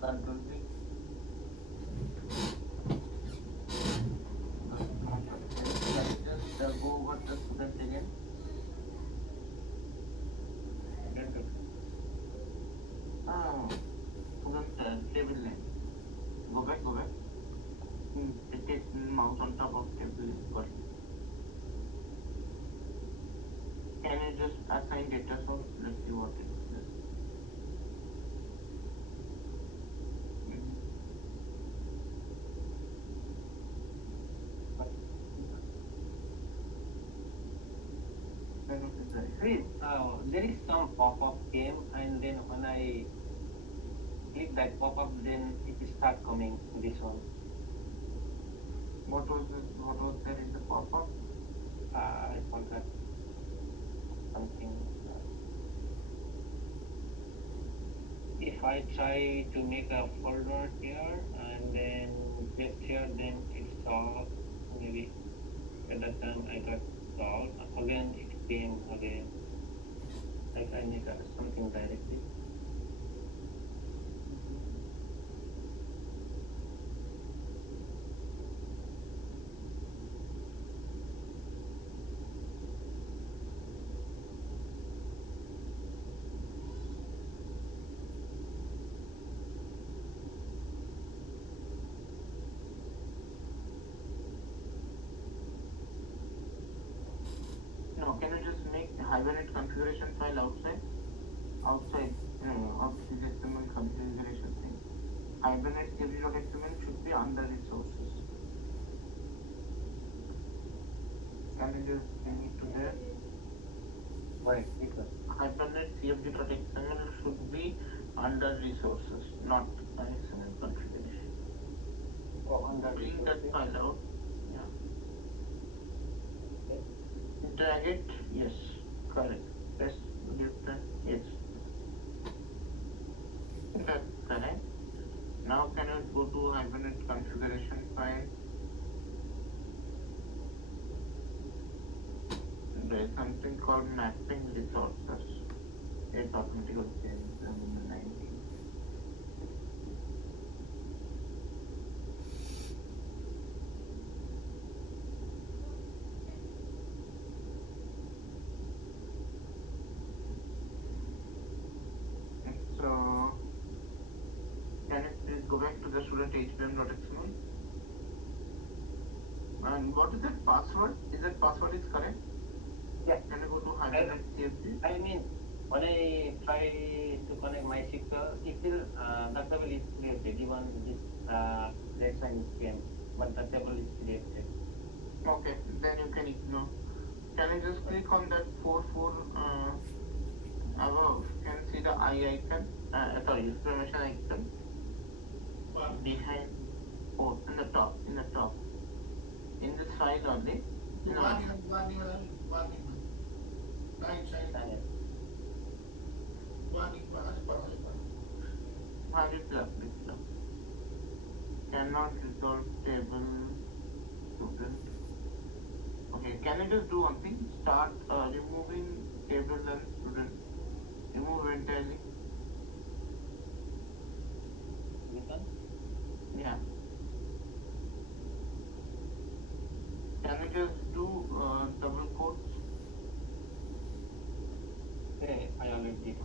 Control V. Just go over the student again. Student table name. Go back. Take mouse on top of table. Got it. Can you just assign data source? Let's see what it is. See, there is some pop-up came, and then when I click that pop-up, then it start coming this one. What was there in the pop-up? I forgot something. If I try to make a folder here and then paste here, then it's all maybe at that time I got solved. Again it came again. Like I make something directly. No, can you just make the Hibernate configuration file outside of this HTML configuration thing? Hibernate cfg.xml should be under resources. Can you just bring it to there? Right. Hibernate cfg.xml should be under resources, not XML configuration. Oh, under bring that file out. Yeah. Drag it. Yes. Correct. Yes. Yes. That's correct. Now can you go to Hibernate configuration file? There is something called mapping resources. It's automatically changed in the 19. So can you please go back to the student HBM.xml? And what is that password? Is that password is correct? Yeah. Can you go to Hibernate CFG? I mean, when I try to connect MySQL, it will the table is created. Even this red sign came, but the table is created. Okay, then you can ignore. Can you just click on that 4 above? Can you see the I icon? Exclamation icon behind. Oh, in the top. In this file only. No. Cannot resolve table student. Okay, can you just do one thing? Start removing table and student. Remove entirely. Yeah. Can you just do double quotes? Okay, I already did.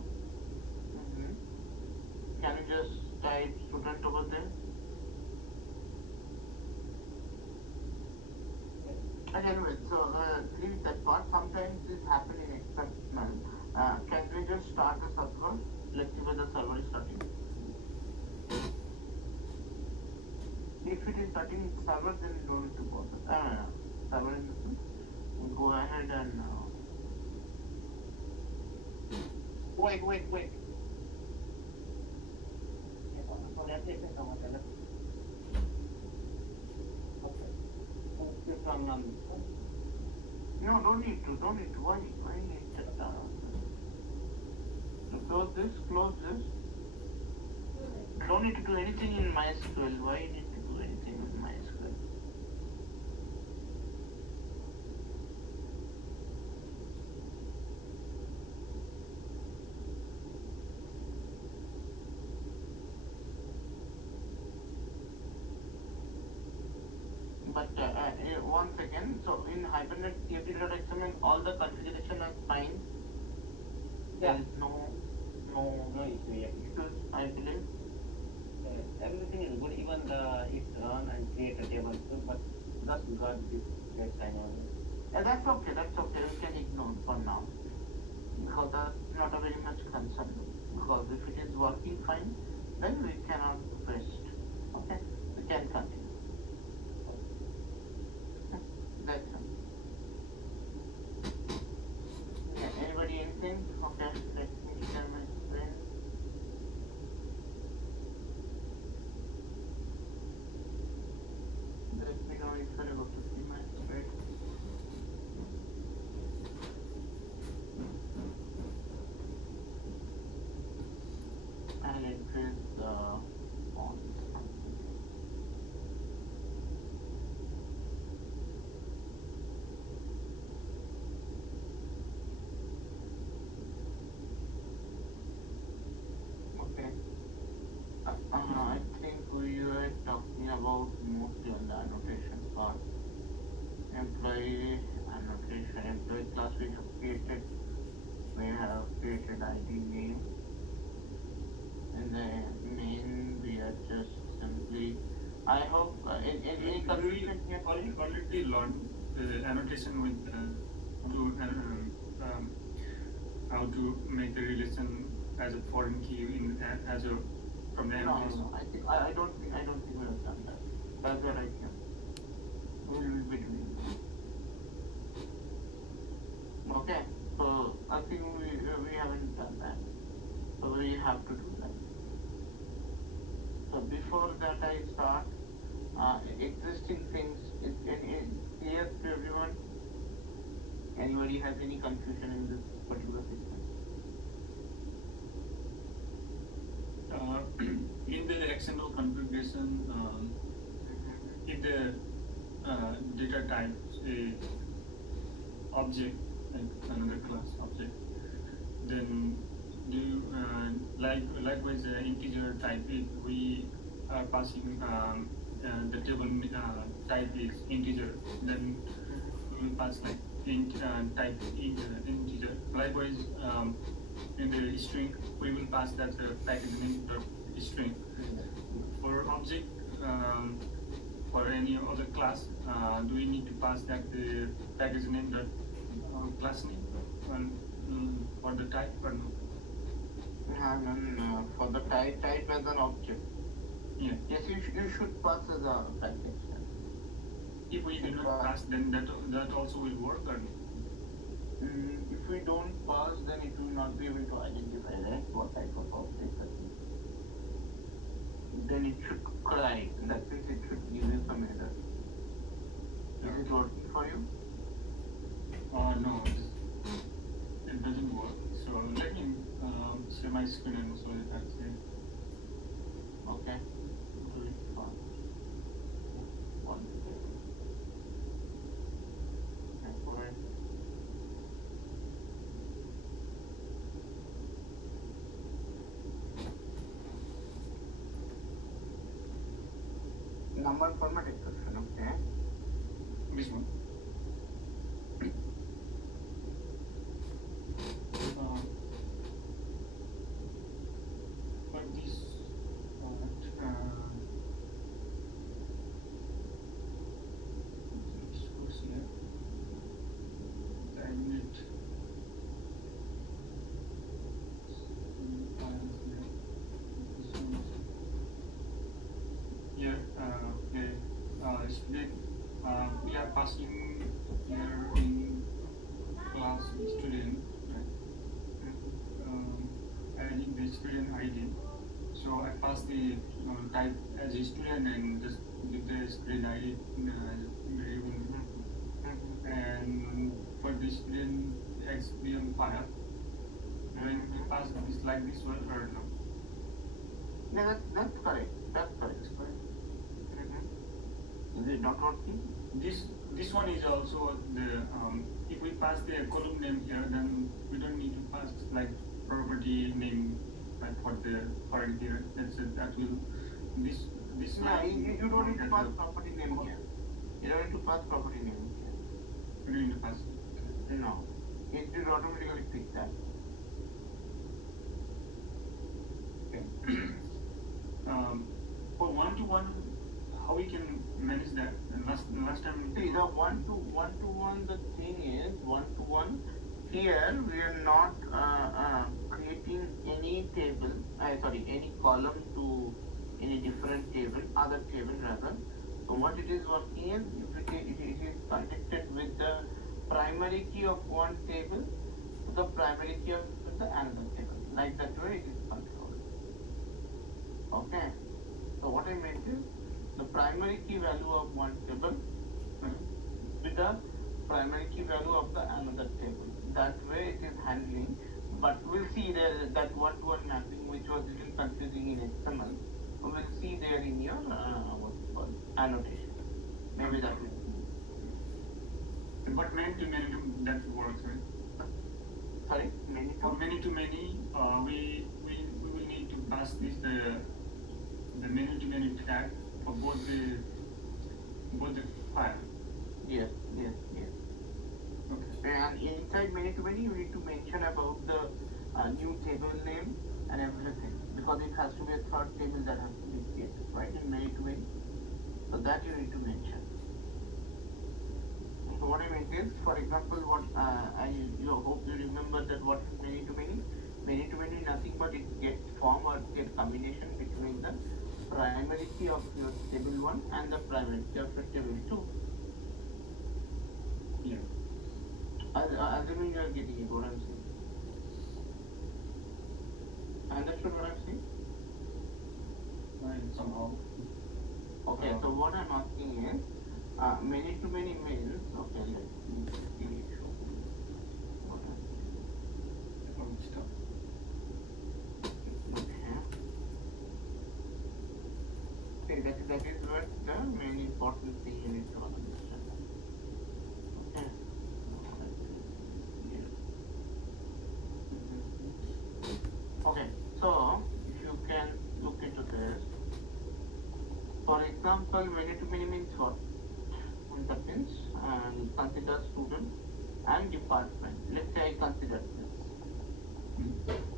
Can you just type student over there? Anyway, so leave that part. Sometimes this happens in exceptional. Can we just start the server? Let's see where the server is starting. If it is starting server, then you don't need to bother. Server in this one. Go ahead and. Wait. No, don't need to. Why need to? Close this. Don't need to do anything in MySQL. Why you need to do anything in MySQL? but one second. So in Hibernate CFD.xml, all the configuration is fine. There Yeah. is no issue. Yeah. issues, I believe. Everything is good. Even it's run and create a table too, but just got this kind of. That's okay. That's okay. We can ignore for now because that's not a very much concern. Because if it is working fine, then we cannot rest. Okay, we can continue. That's all. Yeah, anybody anything? Okay, let me share my screen. Let me know if you're able to see my screen. I'll increase the font. Okay. I think we were talking about mostly on the annotation part. Employee annotation, employee class we have created ID name. And the main we are just simply. I hope any confusion here. Already learned annotation with how to make the relation as a foreign key in as a from the annotation. No, I don't think we have done that. That's what I can. We will be doing. Okay, so I think we haven't done that. So we have to do that. So before that I start existing things. Is clear to everyone? Anybody has any confusion in this particular system? In the XML configuration, if the data type is object, like another class object, then do likewise integer type if we are passing the table type is integer, then we will pass like type integer. Likewise, in the string we will pass that package name dot string. For object, for any other class, do we need to pass that the package name dot class name for the type or no? For the type as an object. Yeah. Yes, you should pass as a package. If we do not pass, then that also will work or no? If we don't pass, then it will not be able to identify, right, what type of object that is. Then it should cry. That means it should give you some error. Is it working for you? No, it doesn't work. So let me share my screen and so that I see. Okay. Do it fast. One second. Okay, go ahead. Number format exception, okay. This one. For this source here, I need here. Split. We are passing here in class student, right? Adding the student ID. So I pass the type as a student and just give the student ID variable. And for the student XBM file, when we pass this like this one or no? Yeah, that's correct. That's correct. Is it not working? This one is also the if we pass the column name here, then we don't need to pass like property name like for the current here. That will this Yeah, you don't need to pass property name here. You don't need to pass property name. We need to pass. Okay. No. It will automatically pick that. Okay. For one-to-one, how we can manage that? And last time. See, the one-to-one, the thing is one-to-one. Here we are not creating any table. Any column to any different table, other table rather. So what it is working is, it is connected with the primary key of one table to the primary key of the another table. Like that way it is controlled. Okay. So what I meant is the primary key value of one table with the primary key value of the another table. That way it is handling. But we'll see there that one-to-one mapping, which was a little confusing in XML. We'll see there in your what's it called, annotation. Maybe that will. But many-to-many that works, right? Sorry, many. For many-to-many, we will need to pass this the many-to-many tag for both the file. Yes. Okay. And inside many-to-many, you need to mention about the new table name and everything, because it has to be a third table that has to be created, right, in many-to-many. So that you need to mention. So what I meant is, for example, what I hope you remember that what is many-to-many. Many-to-many nothing but it gets form or get combination between the primary key of your table 1 and the primary key of your table 2. Yeah. Assuming you are getting it, what I'm saying. Understood what I'm saying? Somehow. Okay, so what I'm asking is, many-to-many means, okay, let me show you what I'm saying. Okay. See, that is what the main important thing you need to understand. Okay. Okay, so if you can look into this, for example, many-to-many means what? That means consider student and department. Let's say I consider this.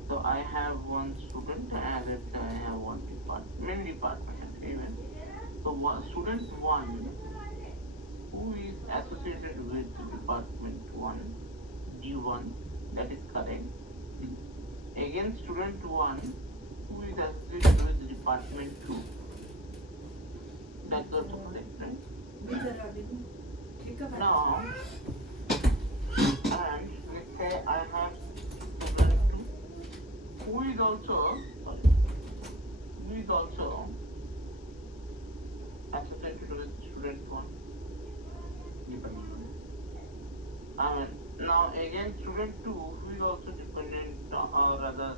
So I have one student and let's say I have one department, even. So student 1 who is associated with department 1, D1, that is correct. Again, student 1 who is associated with department 2. That's also correct, right? Now, and let's say I have student 2 who is also associated with student 1. Now again, student 2 who is also dependent or rather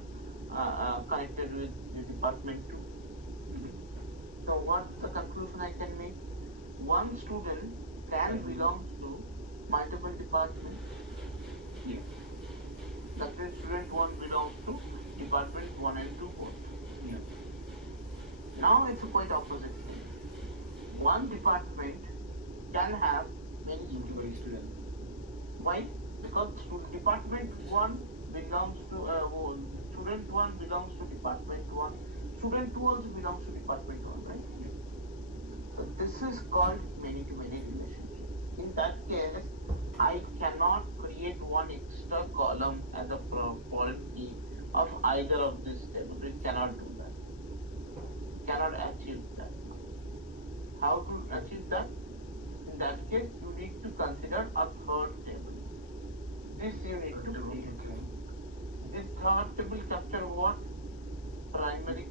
connected with the department 2. So what's the conclusion I can make? One student can belong to multiple departments. Yeah. That means student 1 belongs to department 1 and 2 both. Yeah. Now it's quite opposite thing. One department can have many students. Why? Because department 1 belongs to student 1 belongs to department 1. Student 2 also belongs to department 1, right? Yeah. So this is called many-to-many relationship. In that case, I cannot create one extra column as a foreign key of either of these tables. We cannot do that. Cannot achieve that. How to achieve that? In that case, you need to consider a third table. This you need to create. This third table capture what? Primary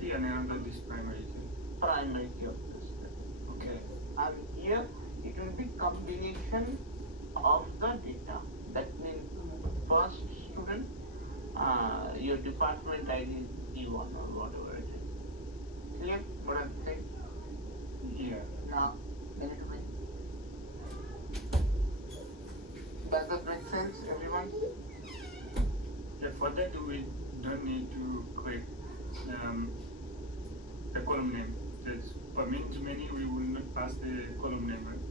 key and another this primary key. Primary key of this table. Okay. And here it will be combination of the data. That means first student, your department ID D1 or whatever it is. Clear what I'm saying? Yeah. Now, many-to-many. Does that make sense, everyone? Yeah, for that we don't need to click the column name. That's for many-to-many we will not pass the column name, right?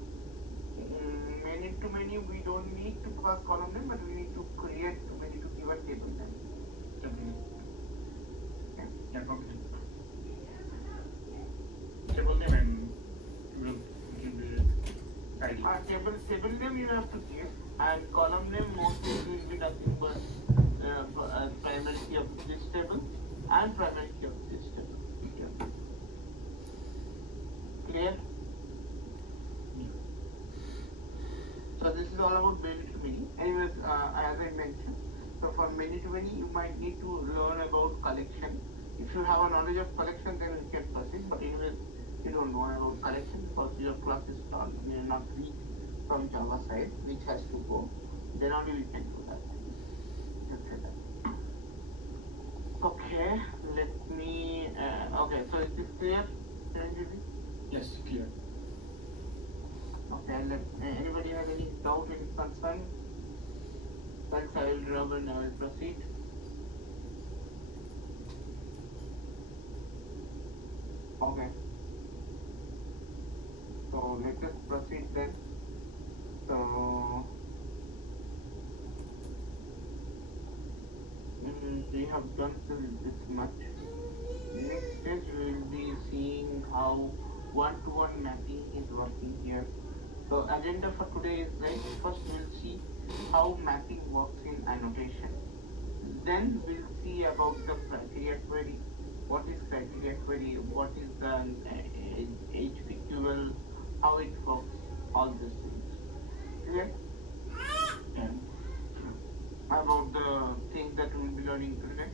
many to many, we don't need to pass column name, but we need to create many to give a table name. Definitely. Okay. Yeah, okay. Table name and will give the ID. Table name you have to give, and column name mostly will be nothing but primary key of this table and primary key of this table. Yeah. Clear? Yeah. So this is all about many to many. Anyways, as I mentioned, so for many to many, you might need to learn about collection. If you have a knowledge of collection, then we can proceed. But anyways, you don't know about collection because your class is not read from Java side, which has to go. Then only we can do that. Let's say that. Okay, let me. Okay, so is this clear? Yes, clear. Okay, anybody have any doubt, any concern? Else I will drop and I will proceed. Okay. So let us proceed then. So we have done this much. Next stage we will be seeing how one-to-one mapping is working here. So agenda for today is like first we'll see how mapping works in annotation. Then we'll see about the criteria query. What is criteria query? What is the HPQL? How it works? All these things. Clear? And About the things that we'll be learning today.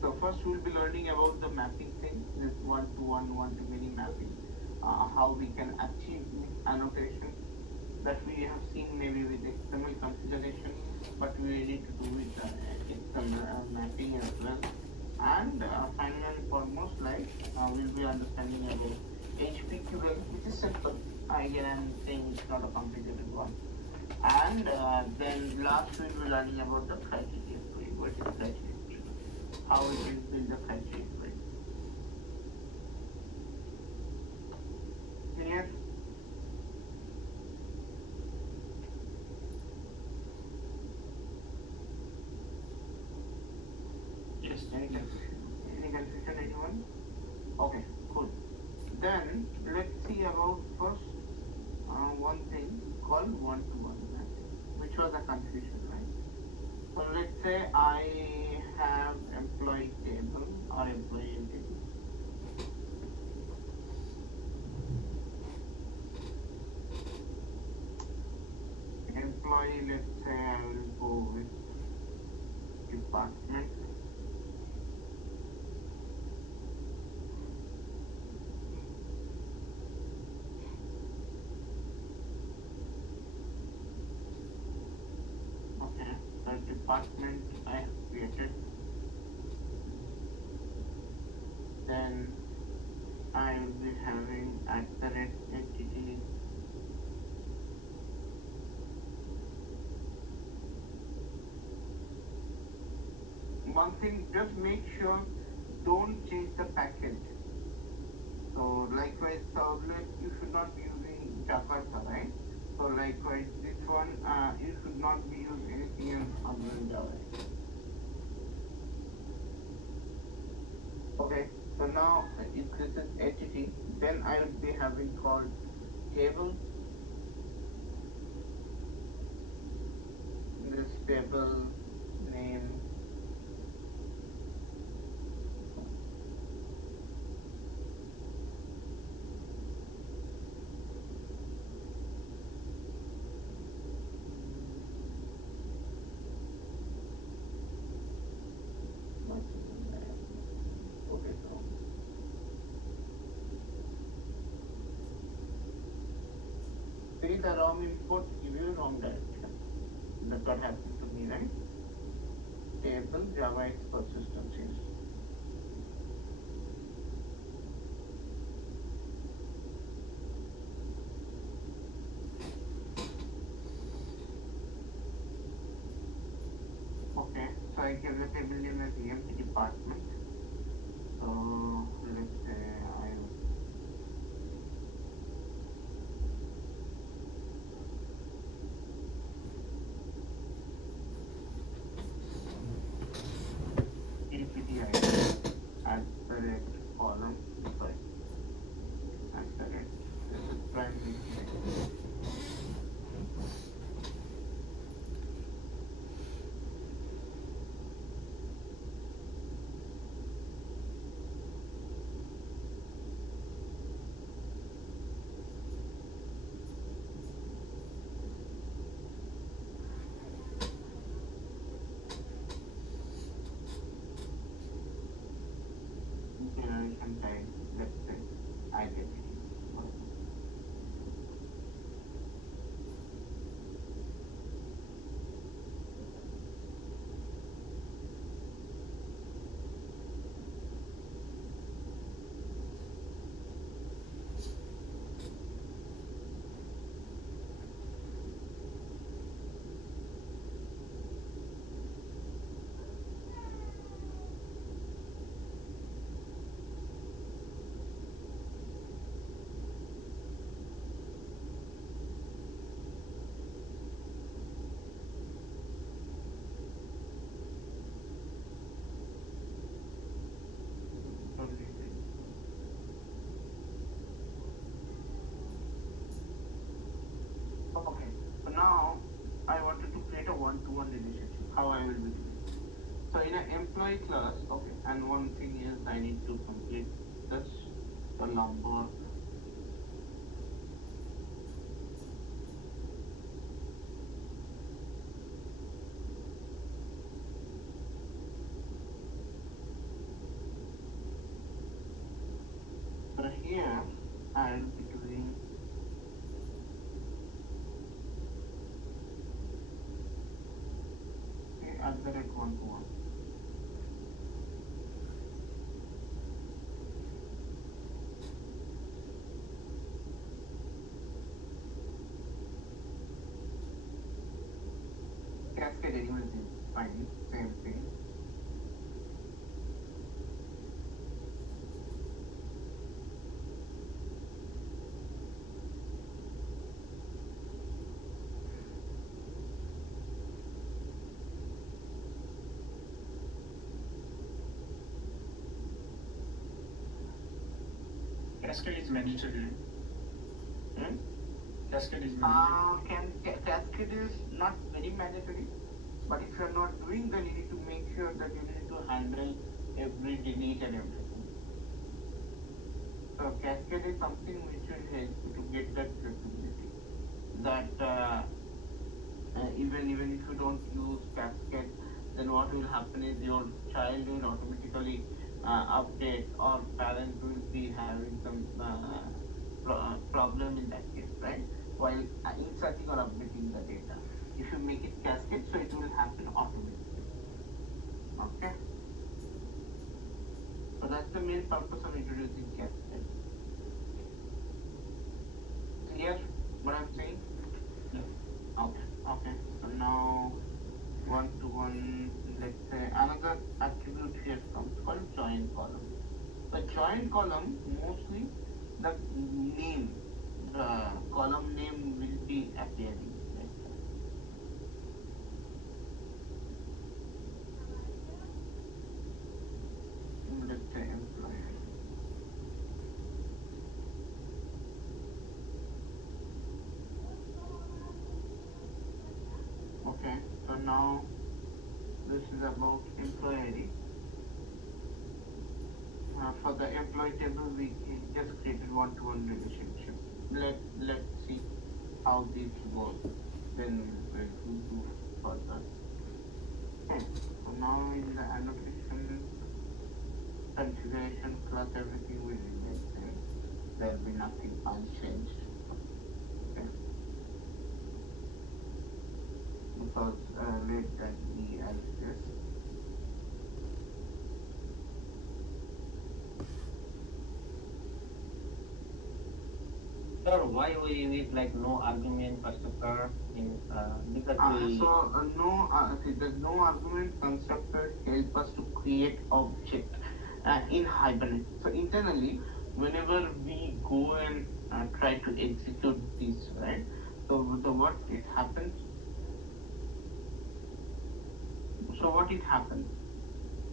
So first we'll be learning about the mapping thing, this one-to-one, one-to-many mapping, how we can achieve annotation that we have seen maybe with XML configuration, but we need to do with XML mapping as well. And finally and foremost, like we'll be understanding about HPQL, which is simple. Again, I'm saying it's not a complicated one. And then last we'll be learning about the criteria query. What is criteria query? How we can build the criteria query. Clear? yes, Any confusion, anyone? Okay, cool. Then let's see about first one thing called one-to-one mapping, which was a confusion, right? So let's say I have employee table or employee entity. Employee, let's say I will go with department. Okay, the department I have created. Then I will be having @entity. One thing, just make sure don't change the package. So likewise, servlet you should not be using Jakarta, right? So likewise, this one you should not be using anything else other than Java. Okay, so now if this is entity, then I will be having called table. This table name. Okay, so see the wrong input, give you wrong direction. That's what happened to me, right? Table Java X consistencies. Okay, so I give the table name as empty department. So let's say I rate column, sorry, at the rate, this is primary key. Generation time, let's say identity. Okay, so now I wanted to create a one-to-one relationship. How I will be doing? So in an employee class, okay, and one thing is I need to complete this, the number. So here I will be doing at the rate one-to-one. Cascade anyways is fine, same thing. Cascade is mandatory. Hmm? Cascade is mandatory. Cascade is not very mandatory, but if you're not doing that, you need to make sure that you need to handle every delete and everything. So cascade is something which will help you to get that flexibility. That even if you don't use cascade, then what will happen is your child will automatically update, or parent will be having some problem in that case, right? While inserting or updating the data. If you make it cascade, so it will happen automatically. Okay? So that's the main purpose of introducing cascade. Clear what I'm saying? Yeah. Okay. So now one-to-one, let's say another attribute here comes called join column. The join column, mostly the name, the column name will be appearing. Let's say employee. Okay, so now this is about employee. For the employee table, we just created one-to-one relationship. Let's see how this works. Then we'll do further. Okay. So now in the annotation configuration class, everything will remain same. There will be nothing unchanged. Okay. Because let that be as this. Sir, why we need like no argument constructor in because we See, the no argument constructor help us to create object in Hibernate. So internally, whenever we go and try to execute this, right? So the what it happens. So what it happens?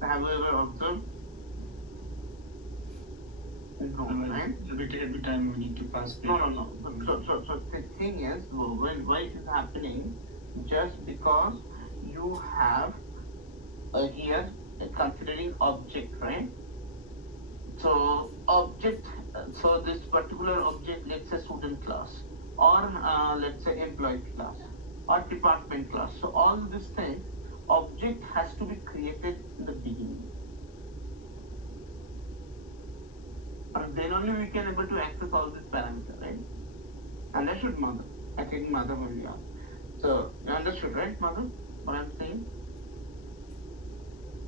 Have you ever observed? No, Otherwise, right? every time we need to pass the. No. So the thing is, why it is happening, just because you have here considering object, right? So object, so this particular object, let's say student class, or let's say employee class, or department class. So all these things, object has to be created in the beginning, and then only we can able to access all these parameters, right? Understood, mother? I think mother will be on. So you understood, right, mother? What I'm saying?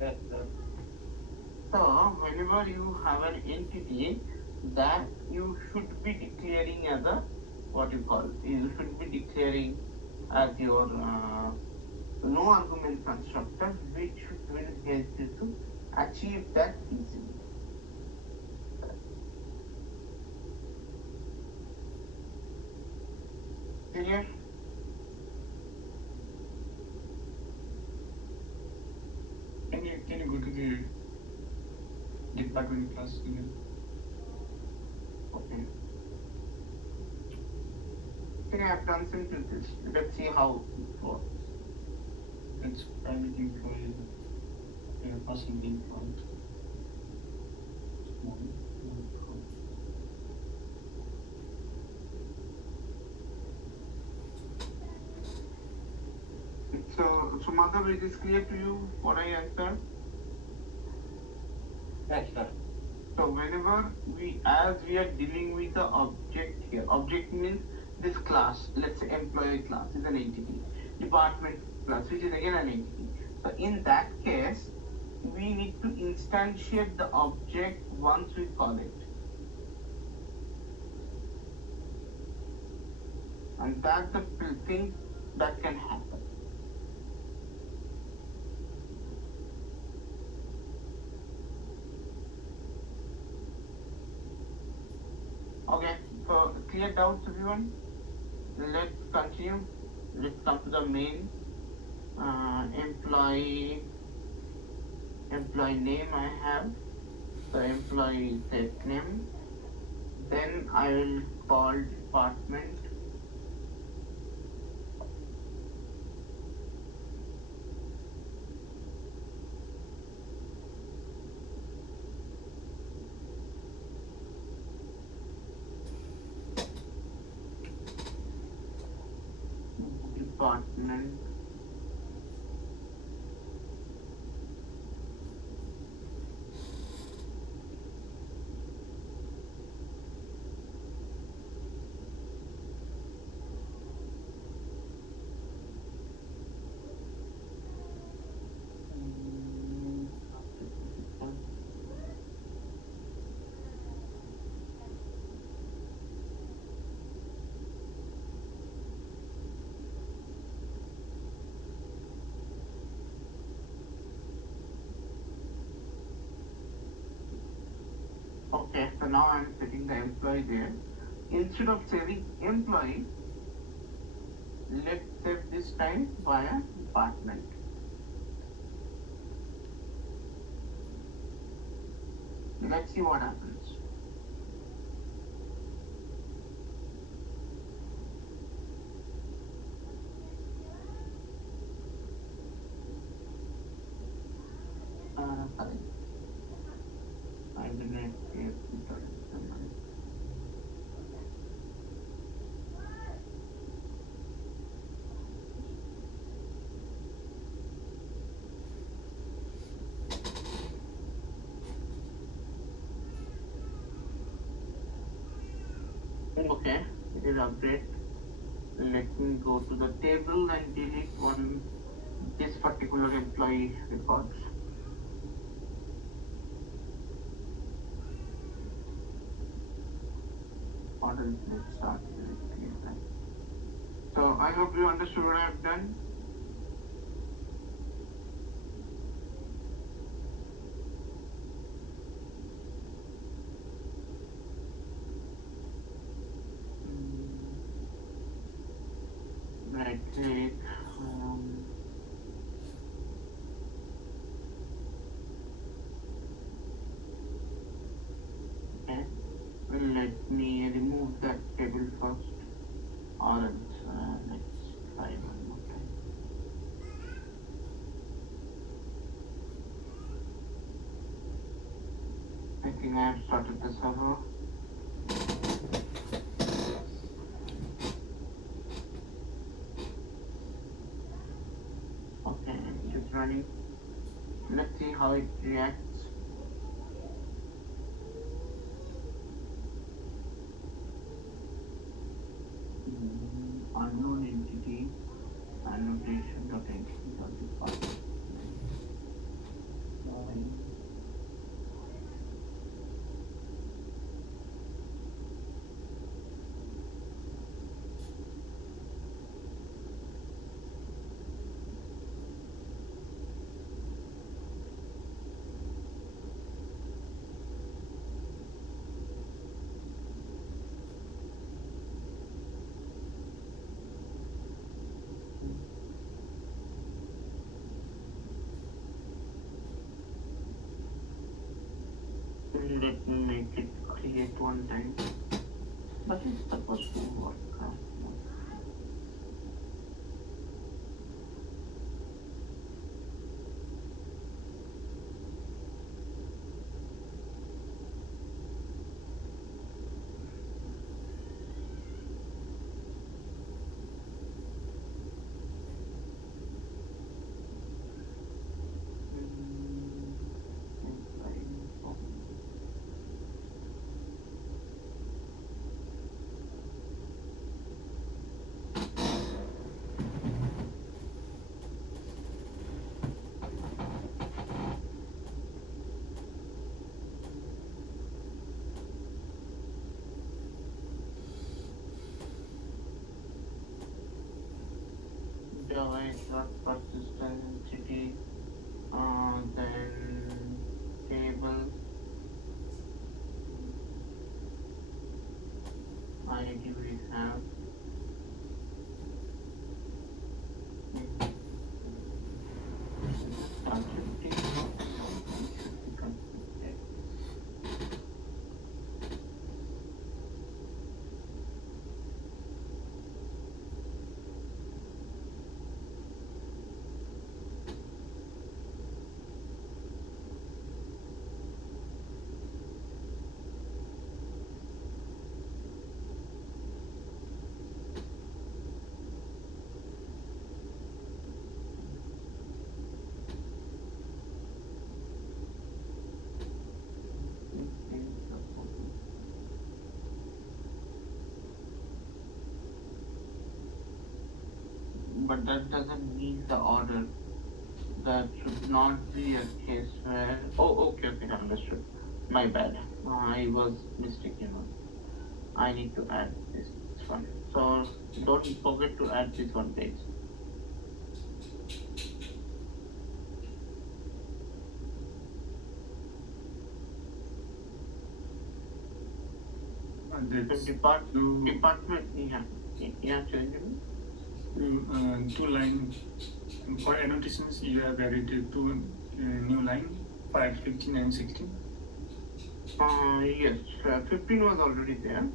Yes, sir. So whenever you have an entity, that you should be declaring as a what you call, you should be declaring as your no argument constructor, which will help you to achieve that easily. Clear? Can you go to the department class again? Okay. Okay, I have done simple this. Let's see how it works. It's private employee, person being employed. Small. So mother, it is clear to you what I answered? Yes, sir. So whenever as we are dealing with the object here, object means this class, let's say employee class is an entity, department class, which is again an entity. So in that case, we need to instantiate the object once we call it. And that's the thing that can happen. Okay, so clear doubts everyone? Let's continue. Let's come to the main employee name I have. So employee set name. Then I will call department. Department. Okay, so now I'm setting the employee there. Instead of saving employee, let's save this time via department. Let's see what happens. Sorry. I didn't create someone. Okay, it is update. Let me go to the table and delete this particular employee records. Order, let's start with clear that. So I hope you understood what I have done. Right click. Okay. Let me remove that table first, or else let's try one more time. I think I have started the server. Okay, it is running. Let's see how it reacts. Unknown entity annotation.html. Let me make it create one time. But it's supposed to work. Java is not persistent entity, then table ID we have. But that doesn't mean the order. That should not be a case where. Oh, okay, understood. My bad. I was mistaken. I need to add this one. So don't forget to add this one page. Department, yeah, change it. Two line for annotations. You have added two new line, 5, 15, and 16. Yes, 15 was already there.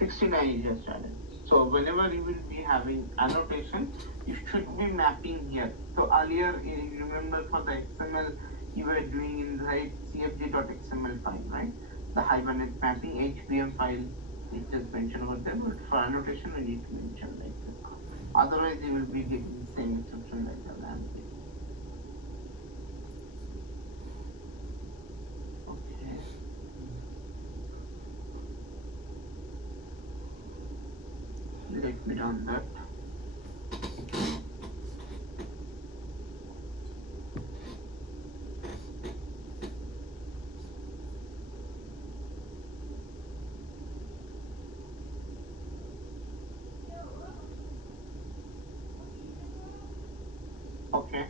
16 I just added. So whenever you will be having annotation, you should be mapping here. So earlier, you remember for the XML, you were doing in the right cfg.xml file, right? The Hibernate mapping HBM file is just mentioned over there. But for annotation, we need to mention like this. Otherwise, you will be getting the same exception like the land. Okay. Let me run that. Okay.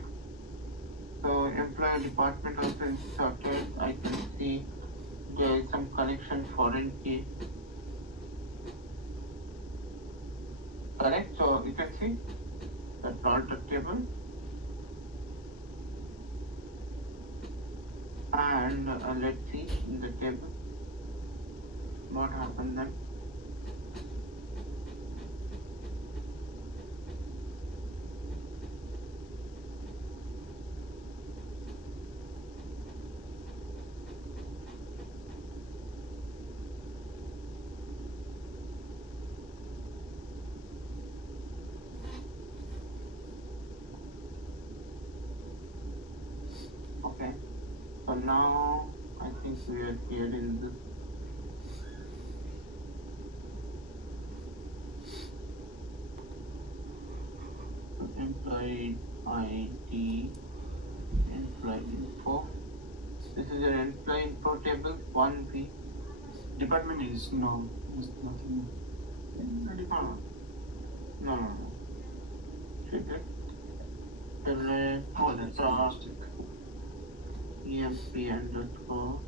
So employee department also inserted. I can see there is some connection foreign key. Correct. So you can see the product table and let's see in the table. What happened then? Okay, so now I think we are here in this. Employee ID, employee info. This is an employee info table, 1B. Department is no, there's nothing. No. Check it. Oh, that's a mistake. EMP underscore.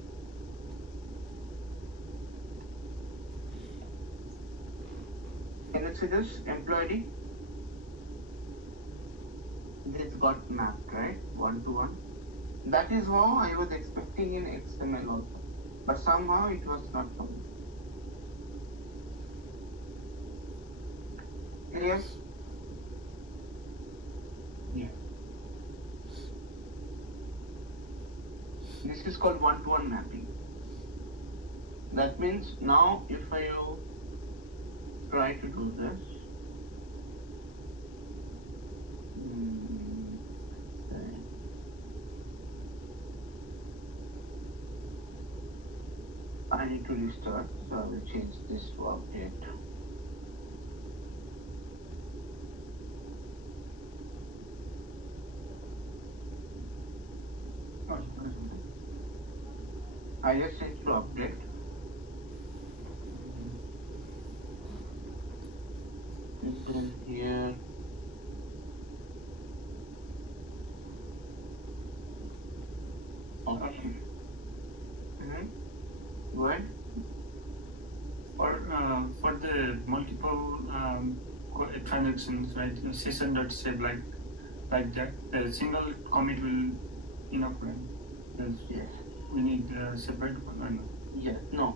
Can you see this employee ID? This got mapped, right? 1 to 1. That is how I was expecting in XML also. But somehow it was not coming. Yes. Yeah. This is called 1-to-1 mapping. That means now if I try to do this, I need to restart, so I will change this to update. I just changed to update. And then here, okay. Go ahead. For the multiple transactions, right? Session.save like that, the single commit will enough, right? Yes. We need a separate one or no? Yes. No.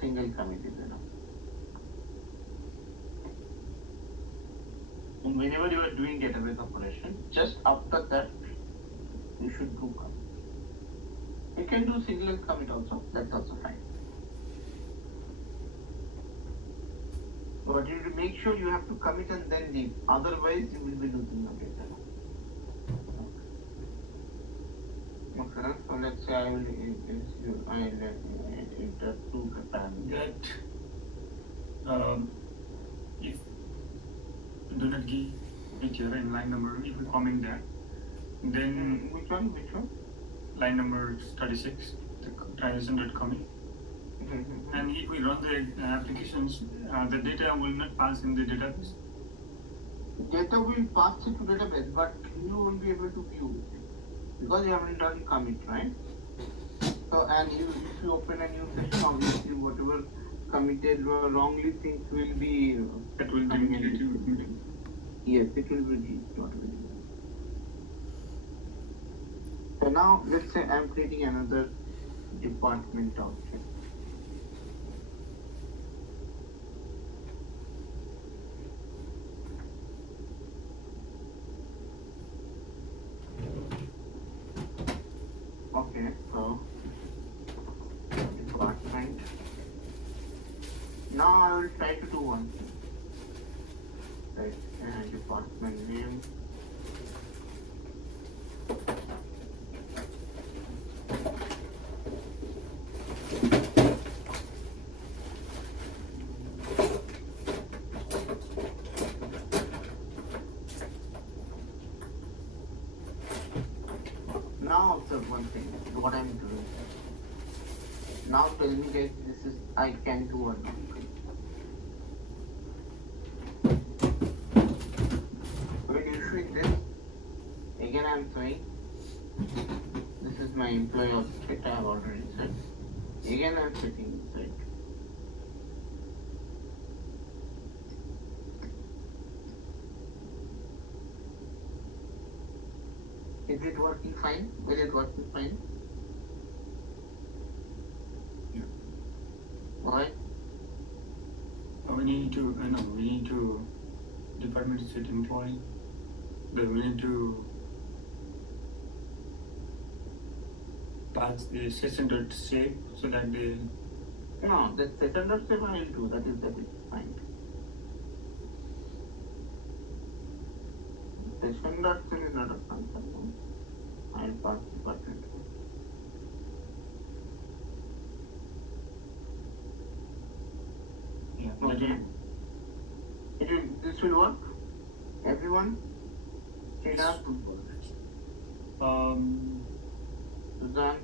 Single commit is enough. And whenever you are doing database operation, just after that, you should do commit. You can do single commit also. That's also fine. But you make sure you have to commit and then leave. Otherwise, you will be losing your data. Okay, so let's say I will enter two parameters. That if do not give it here in line number, if we comment that, then Which one? line number 36, the transaction.commit. And if we run the applications, the data will not pass in the database. Data will pass it to database, but you won't be able to view it because you haven't done commit, right? So, and if you open a new session, obviously whatever committed or wrongly things will be That will be deleted. Yes, it will be deleted automatically. So now let's say I'm creating another department object. Okay, so department. Now I will try to do one thing. Right, department name. Now observe one thing, what I'm doing. Now tell me guys, this is I can do or not. When you shoot this, again I'm saying, this is my employee object I have already set. Again I'm setting inside. Is it working fine? Is it working fine? Why? We need to, department set employee. Then we need to pass the session.save so that they. No, the session.save I will do. That is fine. Session.save is not a concept. No? I will pass department. Yeah. Okay. This will work. Everyone. Sridhar. Suzanne.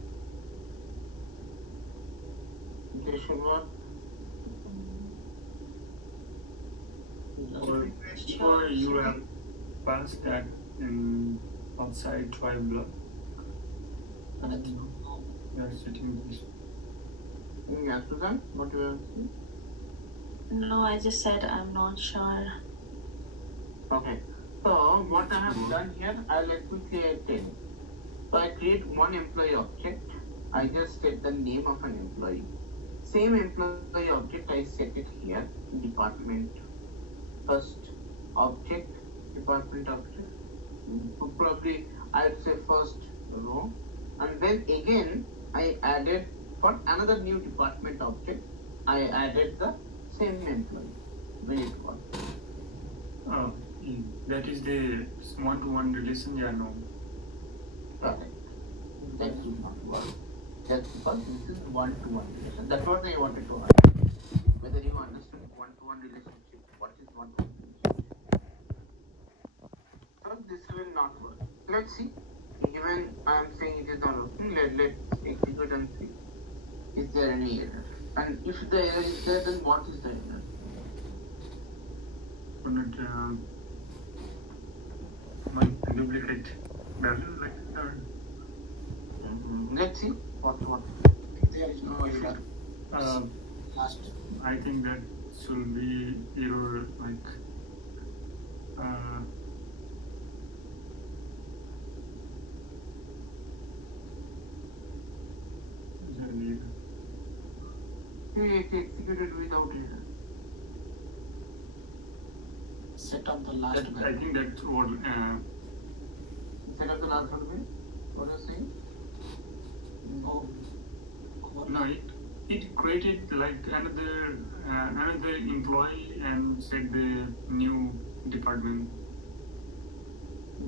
This should work. Or you have passed that in outside tribe block. You are setting this. Yeah, Suzanne, what do you have to say? No, I just said I'm not sure. Okay. So what I have done here, I'll let me create 10. So I create one employee object. I just set the name of an employee. Same employee object, I set it here. Department. First object. Department object. Probably I'd say first row. And then again I added for another new department object. I added the same employee. Will it work? That is the one-to-one relation. Yeah, no. Correct. That will not work. That's because this is one-to-one relation. That's what I wanted to ask. Whether you understand one-to-one relationship, what is one-to-one relationship? So this will not work. Let's see. Even I am saying it is not working, let's execute and see. Is there any error? And if the error is there, then what is the error? Duplicate value like that. Let's see what. There is no error. Last. I think that should be error like. It executed without error. Set up the last I value. think that's what. Set up the last one. What are you saying? No. No, it created like another employee and set the new department.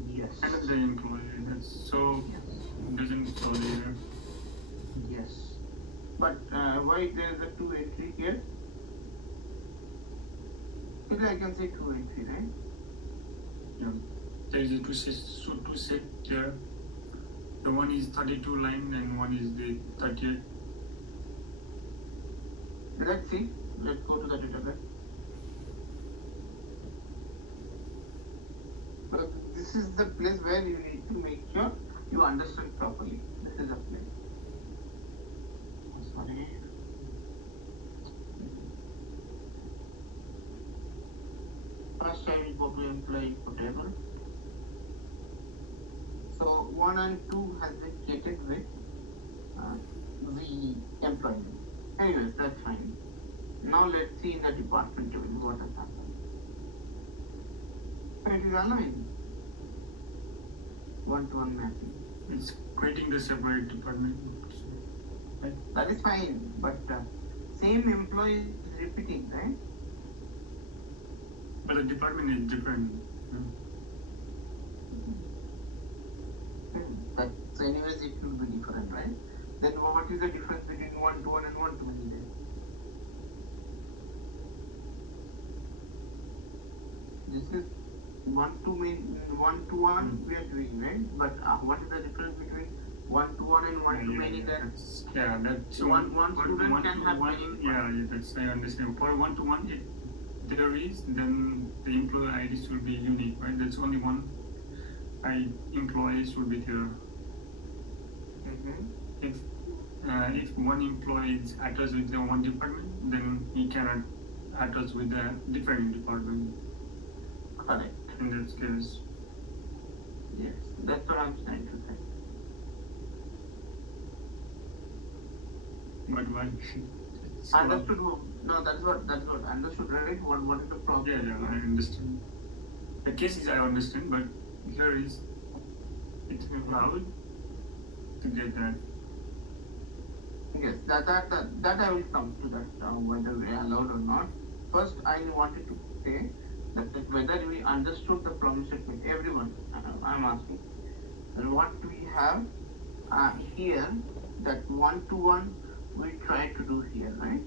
Yes. Another employee. That's so doesn't solve the error. Yes. But why there is a 2 entry here? Here I can say 2 entry, right? Yeah. There is a two set there. The one is 32 line and one is the 38. Let's see. Let's go to the database. But this is the place where you need to make sure you understand properly. This is the place. Oh, sorry. First I will go to employee info table. So 1 and 2 has been created with the employment. Anyways, that's fine. Now let's see in the department table what has happened. So it is aligned. One-to-one mapping. It's creating the separate department. Right? That is fine, but same employee is repeating, right? But the department is different. But so anyways it will be different, right? Then what is the difference between one-to-one and one-to-many then? This is one-to-one we are doing, right? But what is the difference between one-to-one and one-to-many then? That's One student can have many departments. Yeah, that's I understand. For one-to-one, if there is, then the employee ID should be unique, right? That's only one employee should be there. If one employee is attached with the one department, then he cannot attach with the different department. Correct. In that case. Yes, that's what I'm trying to say. But why? Understood? No, that's what understood, right? What is the problem? Yeah, I understand. The case is I understand, but here is it's allowed to get that. Yes, that I will come to that whether we are allowed or not. First, I wanted to say that whether we understood the promise statement. Everyone, I'm asking. And what we have here, that one-to-one we try to do here, right?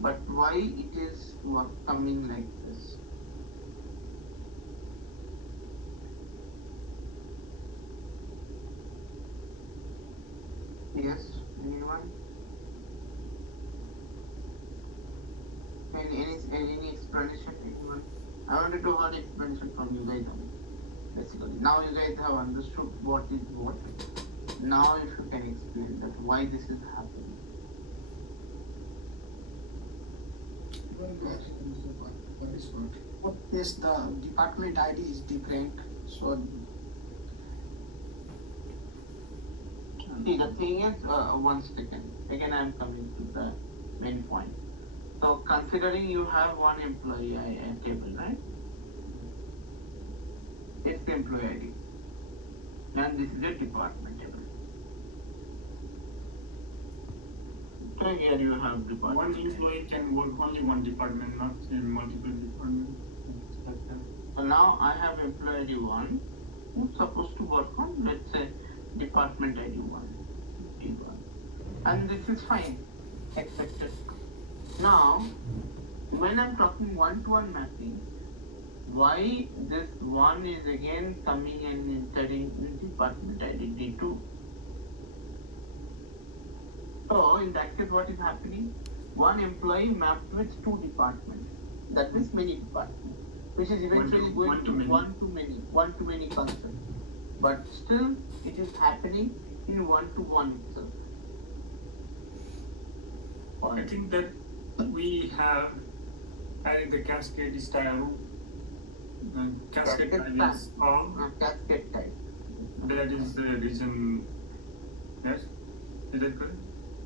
But why it is coming like this? Yes, anyone? Any explanation? Anyone? I wanted to have an explanation from you guys only. Basically, now you guys have understood what is what. Now, if you can explain that why this is happening. What is what? What is the department ID is different, so See, the thing is, one second. Again, I am coming to the main point. So, considering you have one employee table, right? It's the employee ID, and this is a department table. So here you have department. One employee can work only one department, not in multiple departments. So now I have employee ID 1 who's supposed to work on, let's say, department ID 1. And this is fine, accepted. Now, when I'm talking one-to-one mapping, why this 1 is again coming and entering in department ID D2? So, in that case, what is happening? One employee mapped with 2 departments. That means many departments, which is eventually going to one-to-many concept. But still, it is happening in one-to-one itself. I think that we have added the cascade style. Cascade type is all. Cascade type. That is the reason. Yes, is that correct?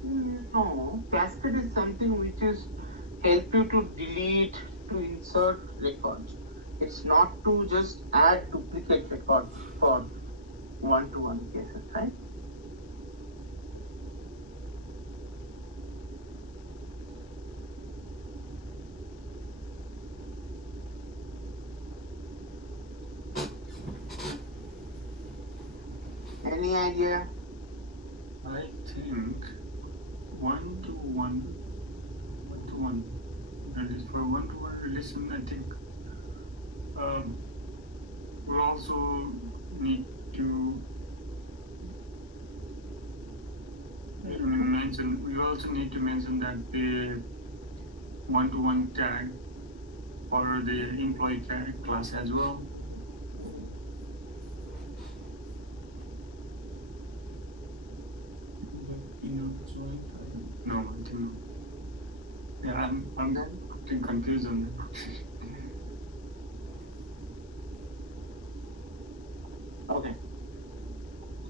No, cascade is something which is help you to delete, to insert records. It's not to just add duplicate records for one-to-one cases, right? Any idea? I think one-to-one. That is for one-to-one relation. I think we also need to mention. We also need to mention that the one-to-one tag for the employee tag class as well. No, I think not. Yeah, I'm getting confused on that. Okay.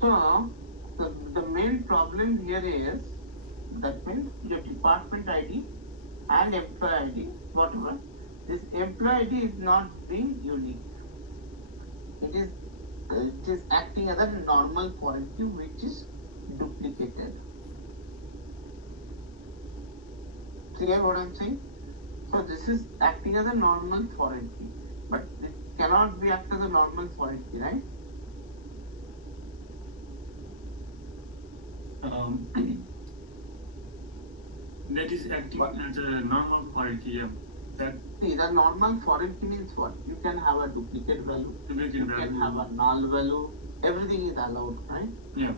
So, the main problem here is, that means your department ID and employee ID, whatever, this employee ID is not being unique. It is acting as a normal foreign key which is duplicated. Clear what I'm saying? So this is acting as a normal foreign key, but it cannot be act as a normal foreign key, right? That is acting as a normal foreign key. Yeah. That See, the normal foreign key means what? You can have a duplicate value, you can have a null value, everything is allowed, right? Yeah.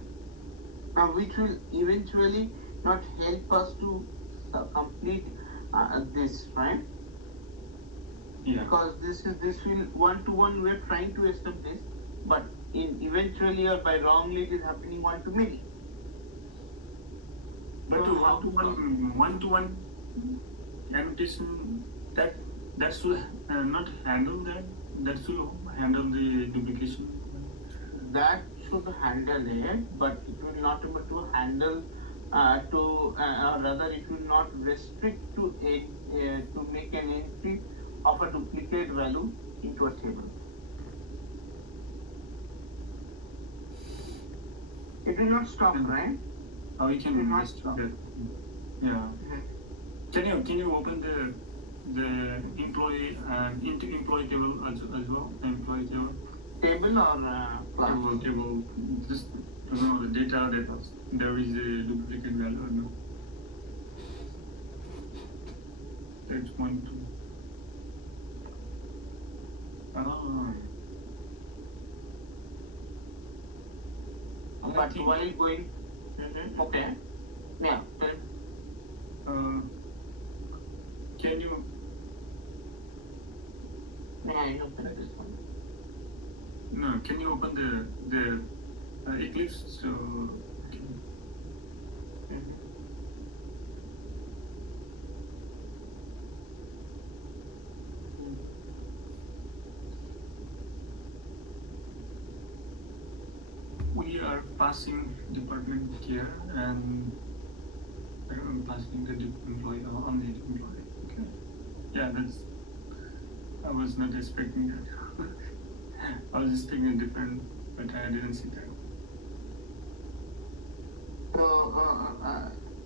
Now, which will eventually not help us to complete this, right? Yeah. Because this will one-to-one we are trying to establish, but eventually or by wrongly it is happening one-to-many. But one-to-one annotation that should not handle that. That should handle the duplication. That should handle it, but it will not able to handle or rather it will not restrict to make an entry of a duplicate value into a table. It will not stop, right? How we It will can not restrict stop. that? Yeah. Can you open the employee into employee table as well? The employee table. Table or class? Table. Just to know the data that there is a duplicate value or no. That's one, two. But while going, okay, yeah. Can you? Yeah, you open this one. No, can you open the Eclipse? So. We are passing department here and I'm passing the employee on the employee. Okay. Yeah, that's. I was not expecting that. I was expecting a different, but I didn't see that. So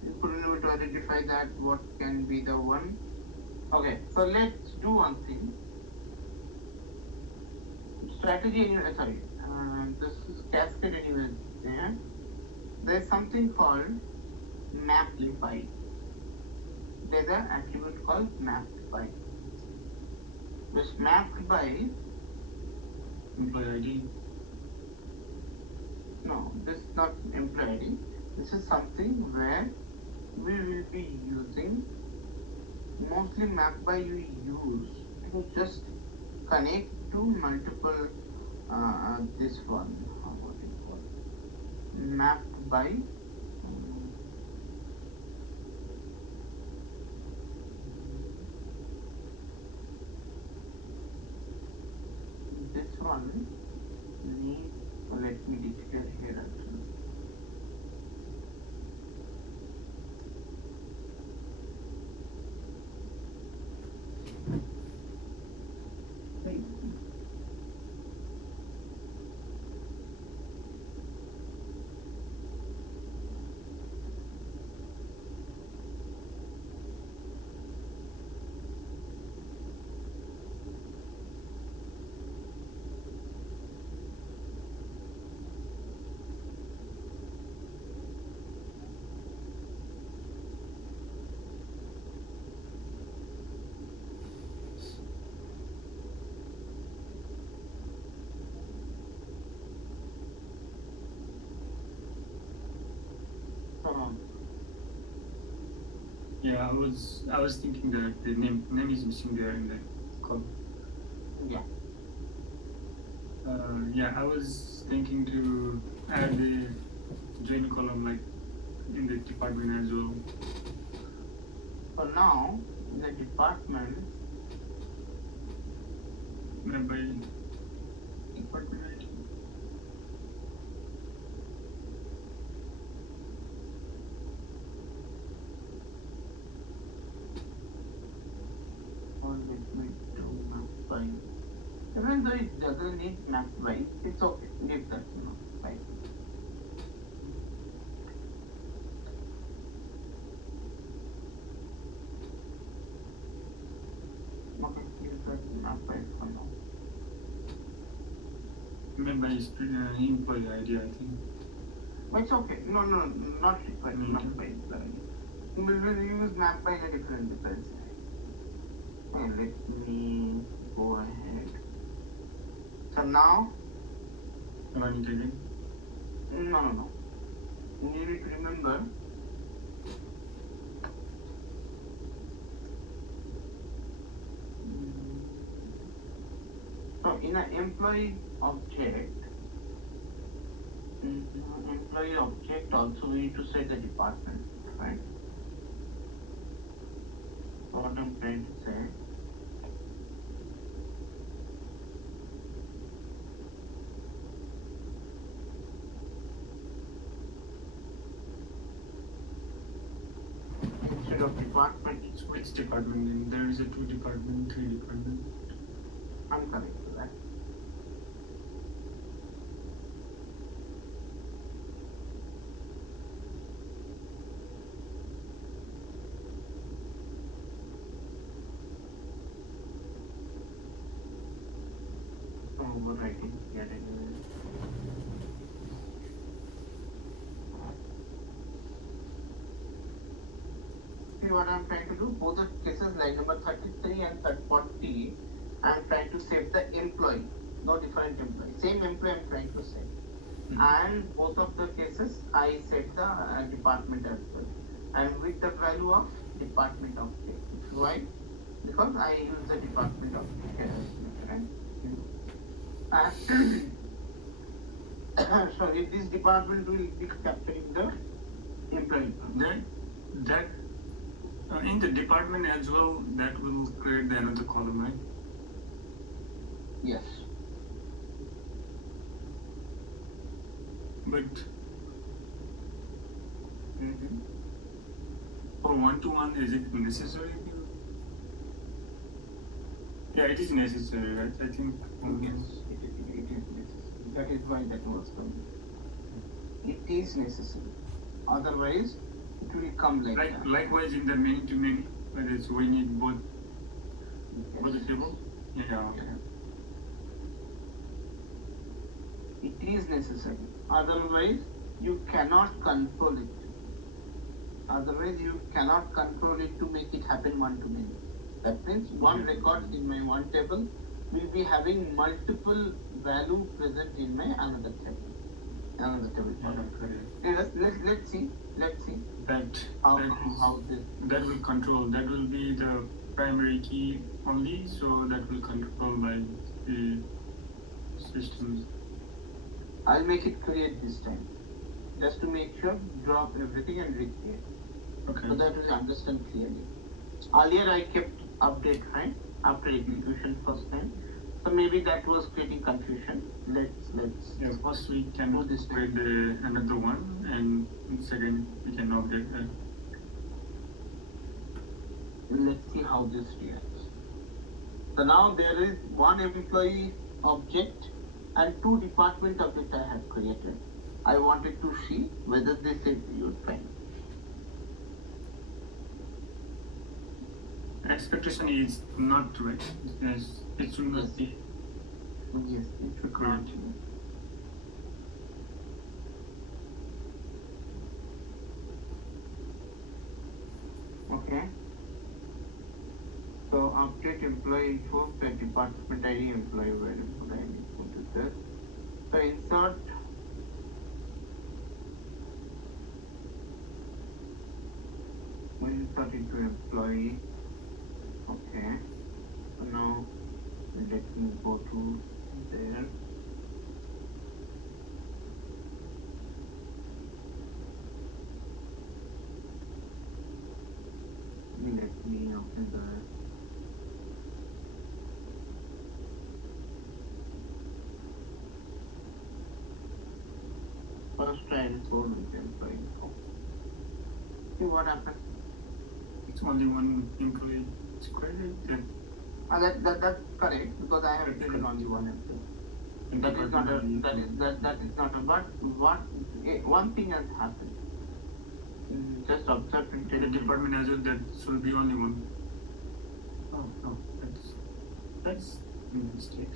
you couldn't able to identify that what can be the one. Okay, so let's do one thing. Strategy anyway, sorry, this is cascade anyway. There's something called mapped by. There's an attribute called mapped by. This mapped by. Employee ID. No, this is not employee ID. This is something where we will be using mostly map by you use to just connect to multiple this one what do you call it? Mapped by this one need let me declare here actually. Yeah, I was thinking that the name is missing there in the column. Yeah. Yeah, I was thinking to add the join column like in the department as well. So now in the department Map by department ID. let me do map by. Even though it doesn't need map by, it's okay. Leave that, right. Okay, leave that map by for now. Map by employee ID, I think. It's okay. No, not required. Map by employee. We will use map by in a different dependency. And let me go ahead. So now. Run it again. No. You need to remember. So in an employee object also we need to set the department, right? So what I'm trying to say. instead of department. Which department? Then there is a 2 department, 3 department. I'm coming to that. Overwriting category. See what I'm trying to do? Both the cases, line number 33 and 40, I'm trying to save the employee, no different employee. Same employee I'm trying to save. And both of the cases, I set the department as well. And with the value of department of K. Why? Because I use the department of K. Right? Sorry, this department will be capturing the employee. That in the department as well, that will create another column, right? Yes. But for 1-to-1, is it necessary? Yeah, it is necessary, right? I think. Yes, it is necessary. That is why that was coming. It is necessary. Otherwise, it will come like that. Likewise, in the many-to-many, that is, we need both the table. Yeah. It is necessary. Otherwise, you cannot control it. Otherwise, you cannot control it to make it happen one-to-many. That means one record in my one table will be having multiple value present in my another table. Let's see. How this. That will control. That will be the primary key only. So that will control by the systems. I'll make it create this time, just to make sure drop everything and recreate. Okay. So that we understand clearly. Earlier I kept update right after execution first time. So maybe that was creating confusion. Let's Yeah, first we can do this create another one, and second we can update that. Let's see how this reacts. So now there is one employee object and 2 department objects I have created. I wanted to see whether this execute fine. Expectation is not right. Yes, it should not be. Yes, it should not. Okay. So update employee info the department ID employee variable. I need to do this. So insert into employee. Okay. So now let me go to there. Let me open the first try and code with employee info. See what happens. It's only one employee. It's created. Yeah. That's correct because I have written only one employee. And That is not a but one thing has happened. Just observe The intelligence. department as well, that should be only one. Oh no, that's a mistake.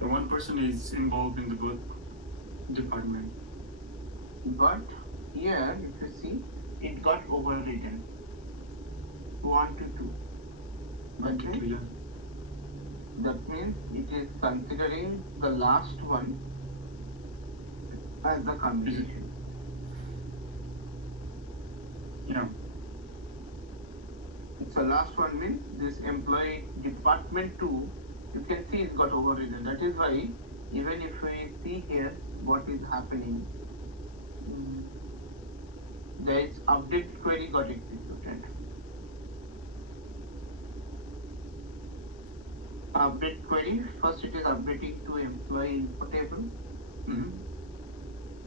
The one person is involved in the both department. But here, if you see, it got overwritten. 1 to 2. That means it is considering the last one as the combination. Yeah. So last one means this employee department 2, you can see it got overridden. That is why even if we see here what is happening, there is update query got executed. Update query, first it is updating to employee info table.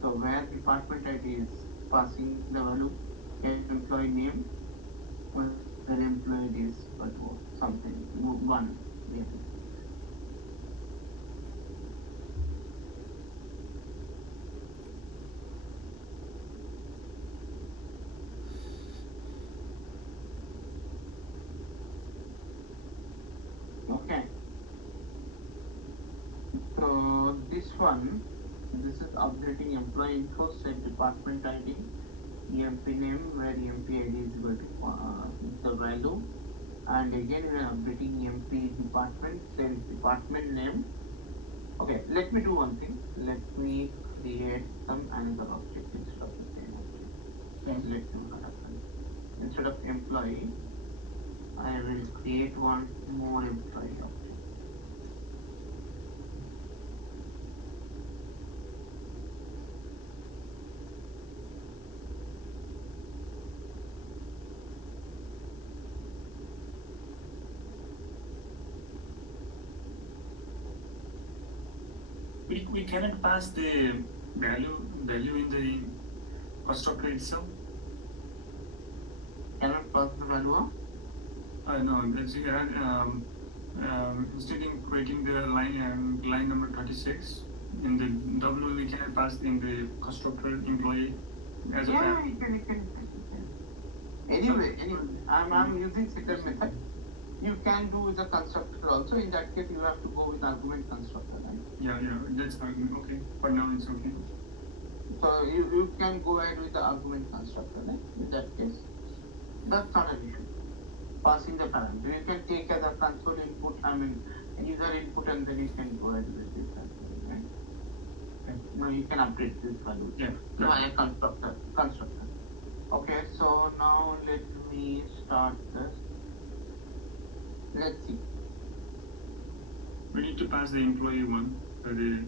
So where department ID is passing the value employee name, whether employee is but something one. Yeah. Okay. So this one, this is updating employee info, set department ID, EMP name, where EMP ID is equal to the value, and again we are updating EMP department, set department name. Okay, let me do one thing. Let me create some another object instead of the same object. Let's see what happens. Instead of employee, I will create one more employee object. We cannot pass the value in the constructor itself. Cannot pass the value. No, that's instead of creating the line number 36 in the W, we cannot pass in the constructor employee as a Yeah, you can. Anyway, I'm using setter method. You can do with the constructor also. In that case, you have to go with argument constructor, right? Yeah, that's argument. Okay, for now it's okay. So you can go ahead with the argument constructor, right? In that case, that's not an issue. Passing the parameter, you can take as a console input. User input, and then you can go ahead with this console, right? Okay. Now you can update this value. Yeah. Via constructor. Okay, so now let me start this. Let's see. We need to pass the employee one. The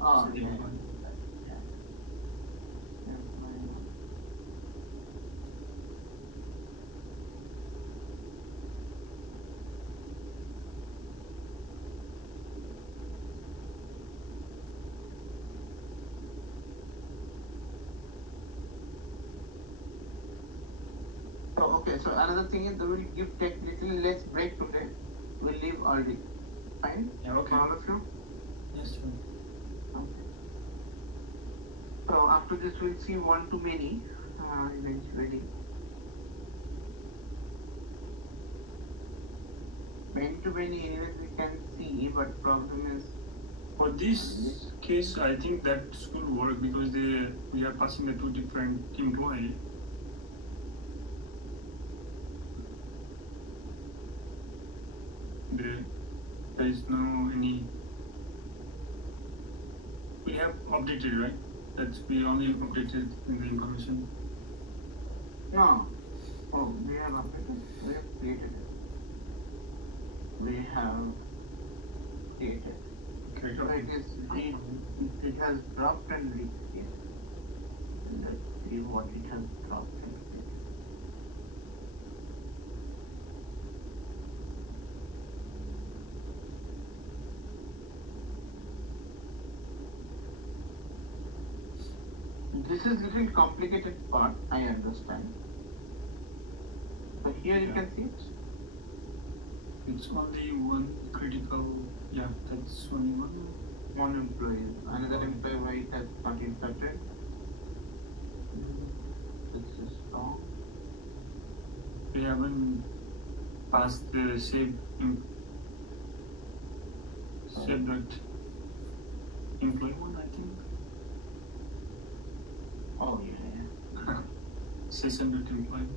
Oh, setting yeah. one. Okay, so another thing is we will take little less break today. We'll leave early. Fine? Yeah, okay. For all of you? Yes, sir. Okay. So after this we'll see one to many eventually. Many to many anyways we can see, but problem is For this case, I think that should work because we are passing the two different employee. There is no any. We have updated, right? That's we only updated in the information. no. Oh, we have updated. We have created it. We have created. Okay, So it has dropped and recreated. Let's see what it has dropped and created. This is little complicated part, I understand. So here you can see it. It's only one critical. Yeah, that's only one. One employee. Another employee why it has not inserted. This is wrong. We haven't passed the save that employee one, I think. Oh yeah. Session dot employee.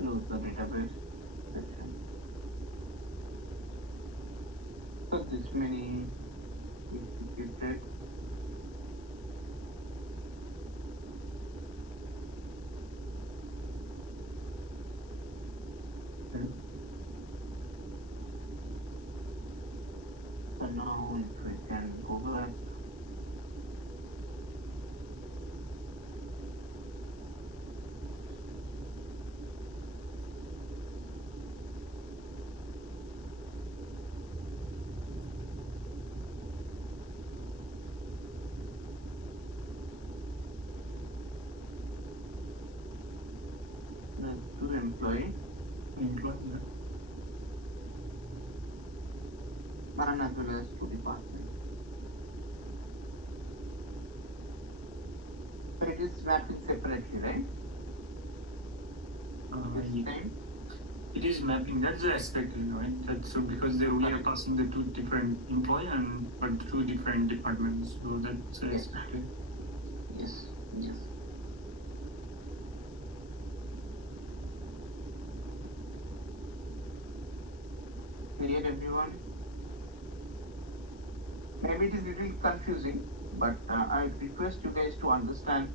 Close the database. So this many noted. So now if we can go back. To employee Employee, and as well as to department. So it is mapping separately, right? This yeah. time. It is mapping. That's the aspect, right? That's so because we are passing the two different employee and but two different departments. So that's the Yes. aspect. Yes. Yes. Clear, everyone? Maybe it is little confusing, but I request you guys to understand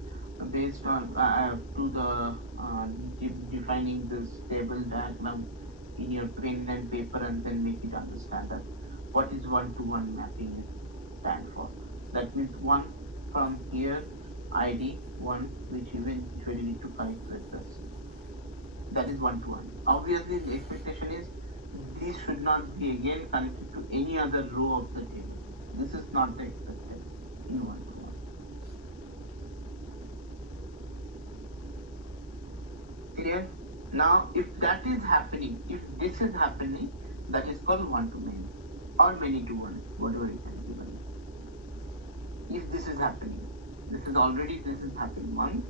based on to the defining this table diagram in your pen and paper, and then make it understand that what is one-to-one mapping is stand for. That means one from here ID one, which eventually need to connect with this. That is one-to-one. Obviously, the expectation is this should not be again connected to any other row of the table. This is not the expected in one-to-one. Clear? Now, if that is happening, if this is happening, that is called one-to-many or many-to-one, whatever you can give it. If this is happening, this is happening once,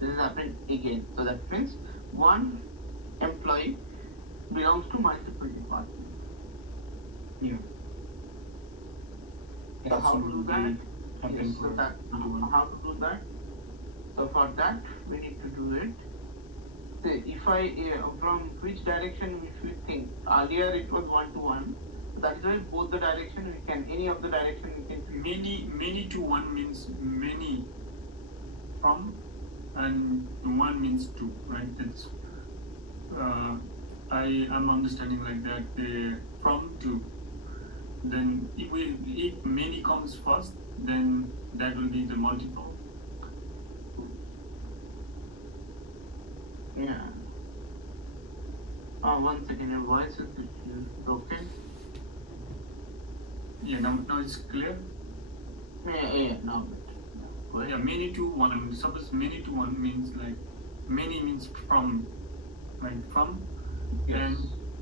this is happening again. So that means one employee belongs to multiple departments. Yeah. So how to do that? Happen Yes, so for that everyone. how to do that? So for that we need to do it. Say if I from which direction if we think earlier it was one-to-one. That is why both the direction we can any of the direction we can Many to one means many from, and one means two, right? That's I am understanding like that. The from to. Then if many comes first, then that will be the multiple. Yeah. One second, your voice is broken. Yeah, now it's clear. Yeah, now go ahead. Yeah, many to one. Suppose many to one means like many means from, right? From, Yes.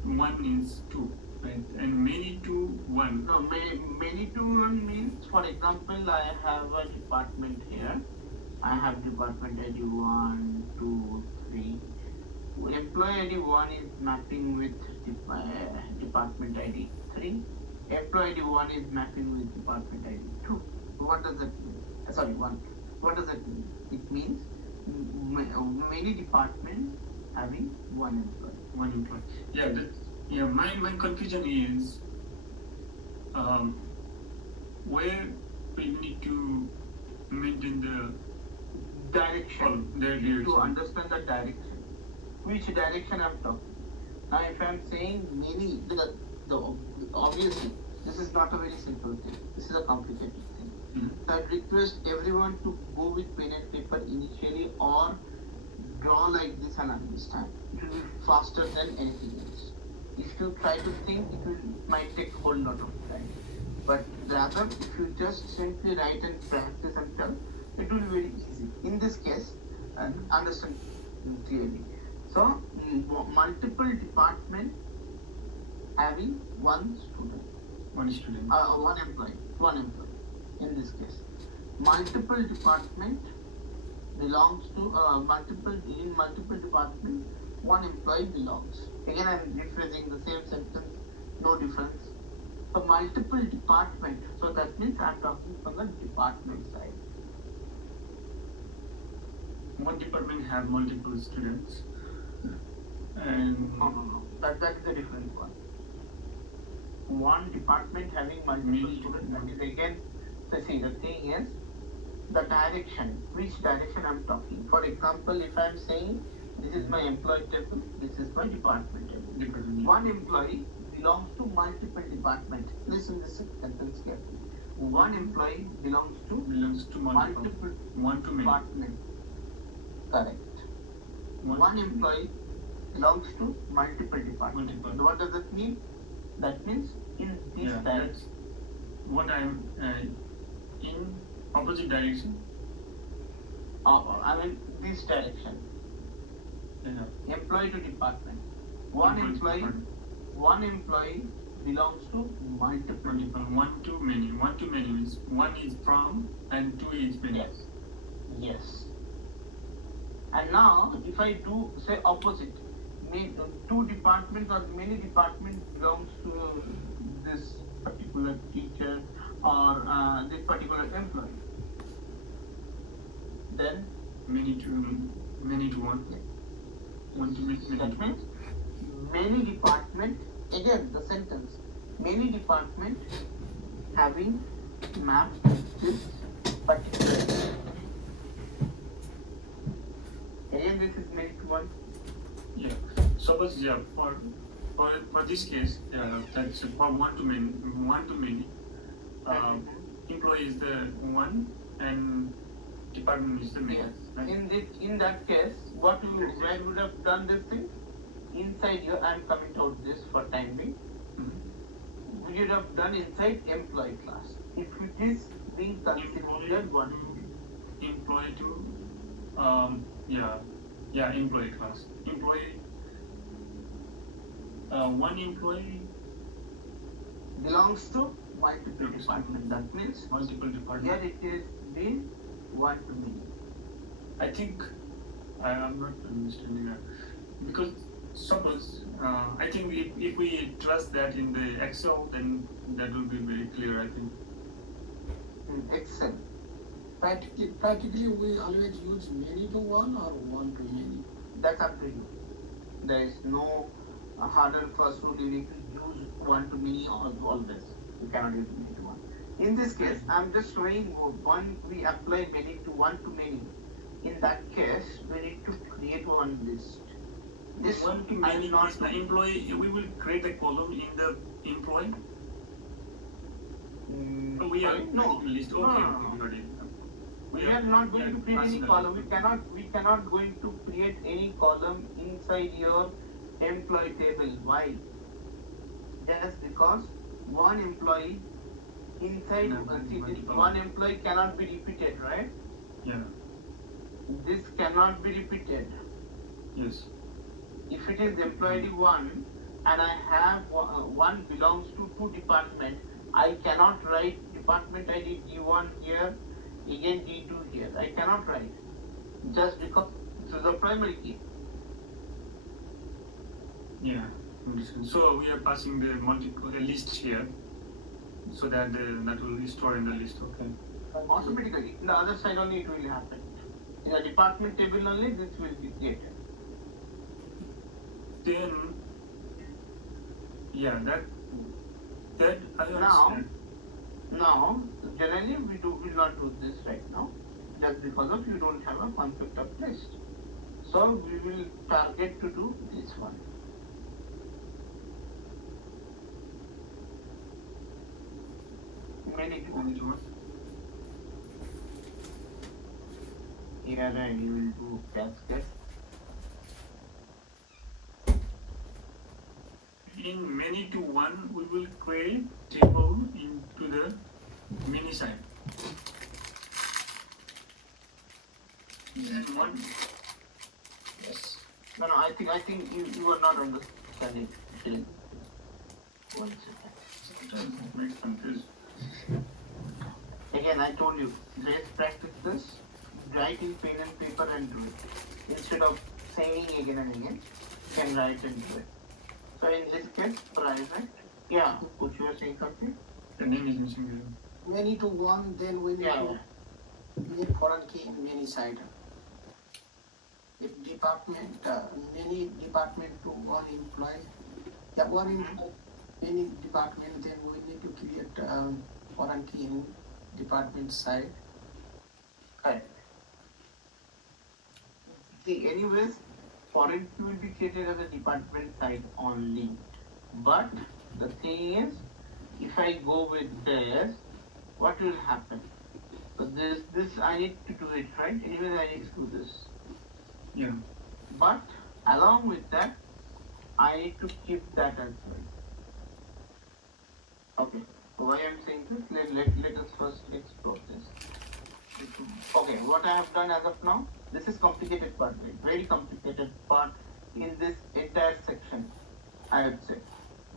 and one means two, right? And many to one. No, many to one means, for example, I have a department here. I have department ID 1, 2, 3. Employee ID 1 is mapping with department ID 3. Employee ID 1 is mapping with department ID 2. What does that mean? Sorry, 1. What does that mean? It means many departments having one employee. One employee. Yeah, my confusion is where we need to maintain the Direction. their You need to direction. understand the direction. Which direction I'm talking. Now, if I'm saying many, obviously, this is not a very simple thing. This is a complicated thing. Mm-hmm. So I'd request everyone to go with pen and paper initially or draw like this and understand. It will be faster than anything else. If you try to think, it might take a whole lot of time. But rather, if you just simply write and practice and tell, it will be very easy. In this case, understand clearly. So, multiple department having one student. One student. One employee. In this case, multiple department belongs to multiple department. One employee belongs. Again, I am rephrasing the same sentence. No difference. So multiple department. So that means I am talking from the department side. One department have multiple students, and No. That is a different one. One department having multiple students, that is again So see, the thing is, the direction, which direction I'm talking. For example, if I'm saying this is my employee table, this is my department table. Department. One employee belongs to multiple departments. Listen this sentence carefully. One employee belongs to multiple one to many. departments. Correct. One employee belongs to multiple departments. What does that mean? That means in this direction. What I'm in opposite direction. I mean this direction. Yeah. Employee to department. One employee belongs to multiple departments. One to many. One to many means one is from and two is many. Yes. Yes. And now if I do say opposite, two departments or many departments belongs to this particular teacher or this particular employee, then Many to one. One to many. that means many department, again the sentence, many department having mapped this particular. Again this is many to one. Yeah. Suppose for this case, that's for one to many. Employee is the one and department is the many. Yes. Right? In that case, where would have done this thing? Inside here, I am coming out this for time being. Mm-hmm. We would have done inside employee class. If it is being considered one. Employee to employee class. Employee one employee Belongs to multiple department. That means multiple department. here it is been one to many. I think I am not understanding that because suppose I think if we trust that in the Excel, then that will be very clear. I think. Excel. Practically, we always use many to one or one to many. That's up to you. There is no hard and fast rule. You need to use one to many always. You cannot use many to one. In this case, I'm just showing one. We apply many to one to many. In that case, we need to create one list. This one to many is the employee. We will create a column in the employee. We are no list. Okay, no. got it. We are not going to create any column. We cannot going to create any column inside your employee table. Why? Just because one employee inside one employee cannot be repeated, right? Yeah. This cannot be repeated. Yes. If it is employee one and I have one belongs to two departments, I cannot write department ID D1 here, again D2 here. I cannot write just because this is the primary key. Yeah. So we are passing the list here, so that that will be stored in the list. Okay. Automatically, in the other side only it will happen. In the department table only this will be created. Then, yeah, that I understand. Now, generally we will not do this right now, just because of you don't have a concept of list. So we will target to do this one. Many to one. Here and you will do cascade. In many to one, we will create table into the many side. And one. Yes. No, I think you are not understanding. One second. Sometimes it makes confused. Again, I told you, let's practice this. Write in pen and paper and do it. Instead of saying again and again, you can write and do it. So in this case, private. Yeah, could you were saying something? The name is missing here. Many to one, then we need to create foreign key in many side. If department, many department to one employee, one employee, many department, then we need to create foreign key in department side. Correct. See, anyways, foreign key will be created as a department side only. But the thing is, if I go with this, what will happen? So this I need to do it, right? Anyways, I need to do this. Yeah. But along with that, I need to keep that as well. Okay. So why I'm saying this? Let us first explore this. Okay, what I have done as of now, this is complicated part, right? Very complicated part in this entire section, I would say.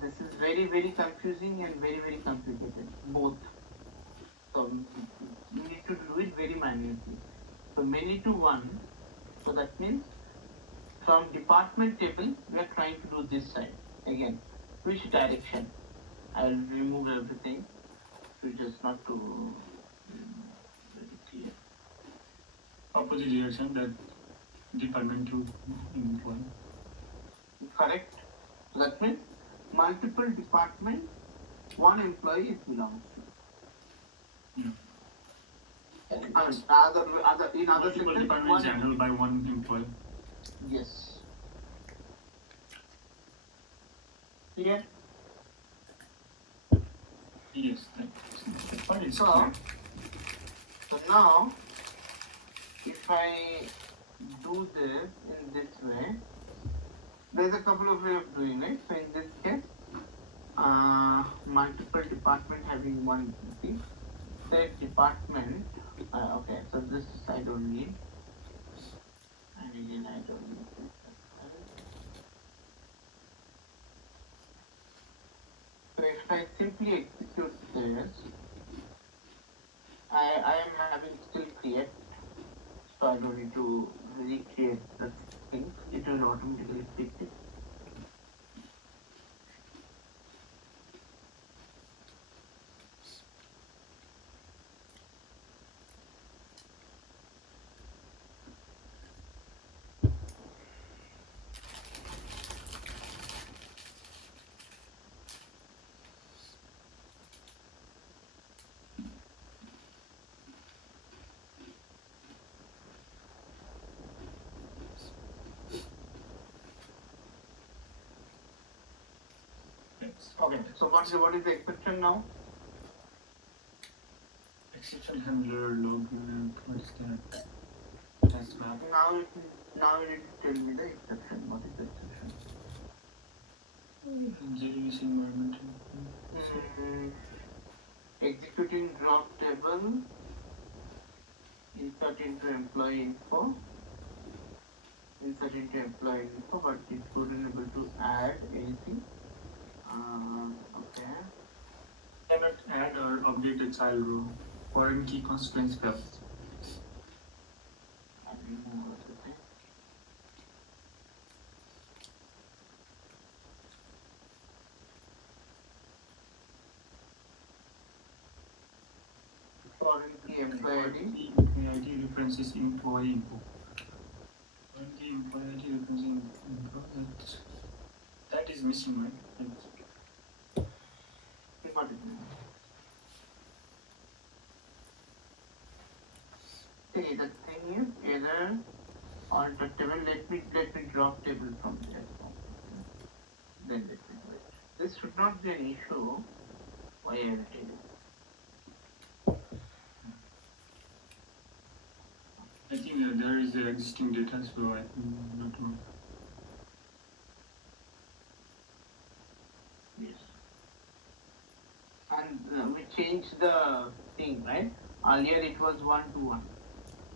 This is very confusing and very complicated, both. So you need to do it very manually. So many to one, so that means from department table, we are trying to do this side. Again, which direction? I will remove everything, so just not to very clear. Opposite direction that department to employ. Correct. So that means multiple department, one employee it belongs to. Yeah. I mean, other in other Multiple sectors, departments handled by one employee. yes. Clear? Yes, that part is So, clear. so now, if I do this in this way, there's a couple of ways of doing it. So in this case, multiple department having one entity. Say department. Okay, so this I don't need, and again I don't need this. So if I simply execute this, I am having still create, so I don't need to recreate the thing. It will automatically pick it. Okay, so what is the exception now? Exception handler log. What is that? Test map. Now you need to tell me the exception. What is the exception? JDBC environment. Executing drop table, insert into employee info, but it couldn't able to add anything. Okay. Cannot add or update a child row. Foreign key constraints fails. I'll remove everything. Foreign key employee ID. References employee info. Foreign key employee ID referencing info. That is missing, right? Got it. See, the thing is either alter table. Let me drop table from there. Then let me do it. This should not be an issue. Why I will tell you. I think there is the existing data, so I think not more. Yes. And we changed the thing, right? Earlier it was 1 to 1.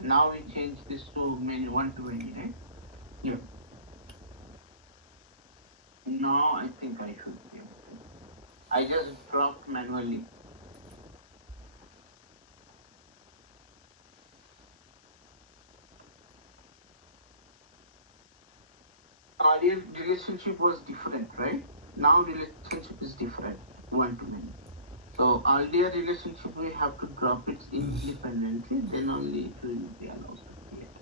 Now we changed this to many 1 to many, right? Yeah. Now I think I should be able to. I just dropped manually. Earlier relationship was different, right? Now relationship is different, 1 to many. So earlier relationship we have to drop it independently, then only it will be allowed to create.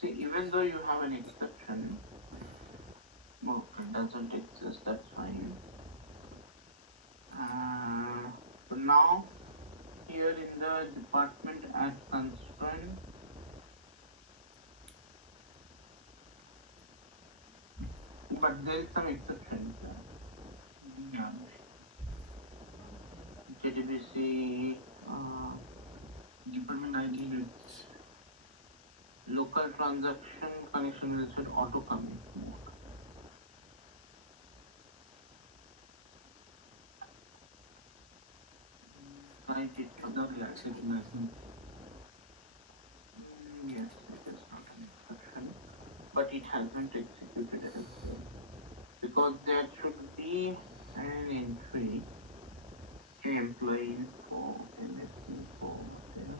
See, even though you have an exception, no, it doesn't exist, that's fine. So now here in the department as constraint. But there is some exception. Yeah. JDBC Department ID, it's local transaction connection related auto commit mode. I did not the exception, I think. Yes, it is not an exception, but it hasn't executed as well. Because there should be an entry employee info, MS info, then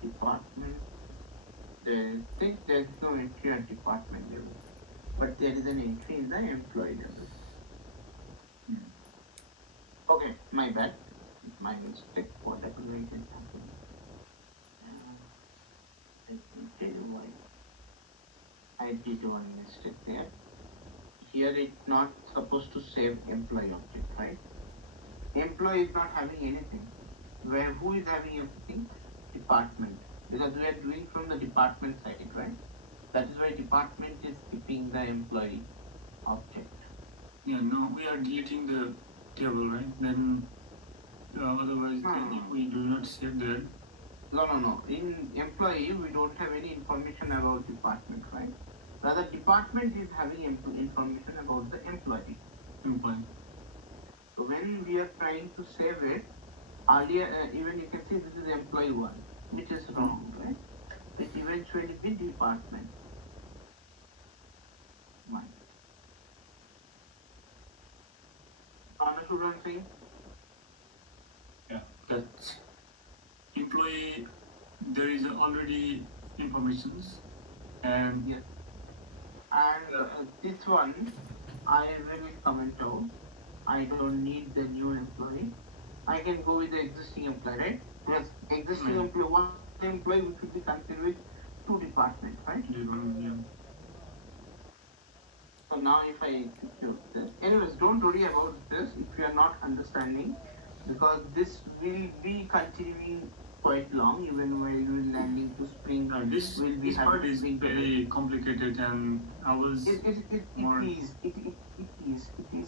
department. There's no entry at department level, but there is an entry in the employee level. Okay, my bad. My mistake. Whatever it is happening. Let me tell you why. I did one mistake there. Here it's not supposed to save employee object, right? Employee is not having anything. Where who is having everything? Department. Because we are doing from the department side, right? That is why department is keeping the employee object. Yeah, no, we are deleting the table, right? Then otherwise, then if we do not save that. No. In employee, we don't have any information about department, right? Rather, department is having information about the employee. Employee. So when we are trying to save it, earlier even you can see this is employee 1, which is wrong, right? It eventually be department. Mine. Understood what I'm saying? Yeah, that's employee. There is already informations, and Yes. And this one, I will comment out. I don't need the new employee. I can go with the existing employee, right? Because existing employee, one employee we should be considered with 2 departments, right? yeah. So now if I execute this, anyways, don't worry about this if you are not understanding, because this will be continuing quite long, even while we are landing to Spring. This part is very complicated, and I was It is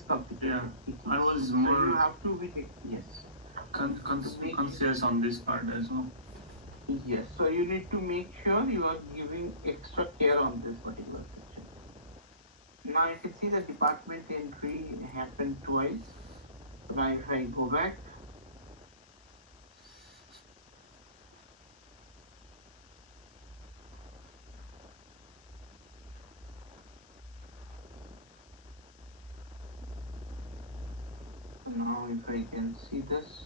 complicated. Yeah, It is. I was So more you have to be yes. conscious on this part as well. Yes. So you need to make sure you are giving extra care on this particular section. Now you can see the department entry happened twice. So now if I go back, now if I can see this,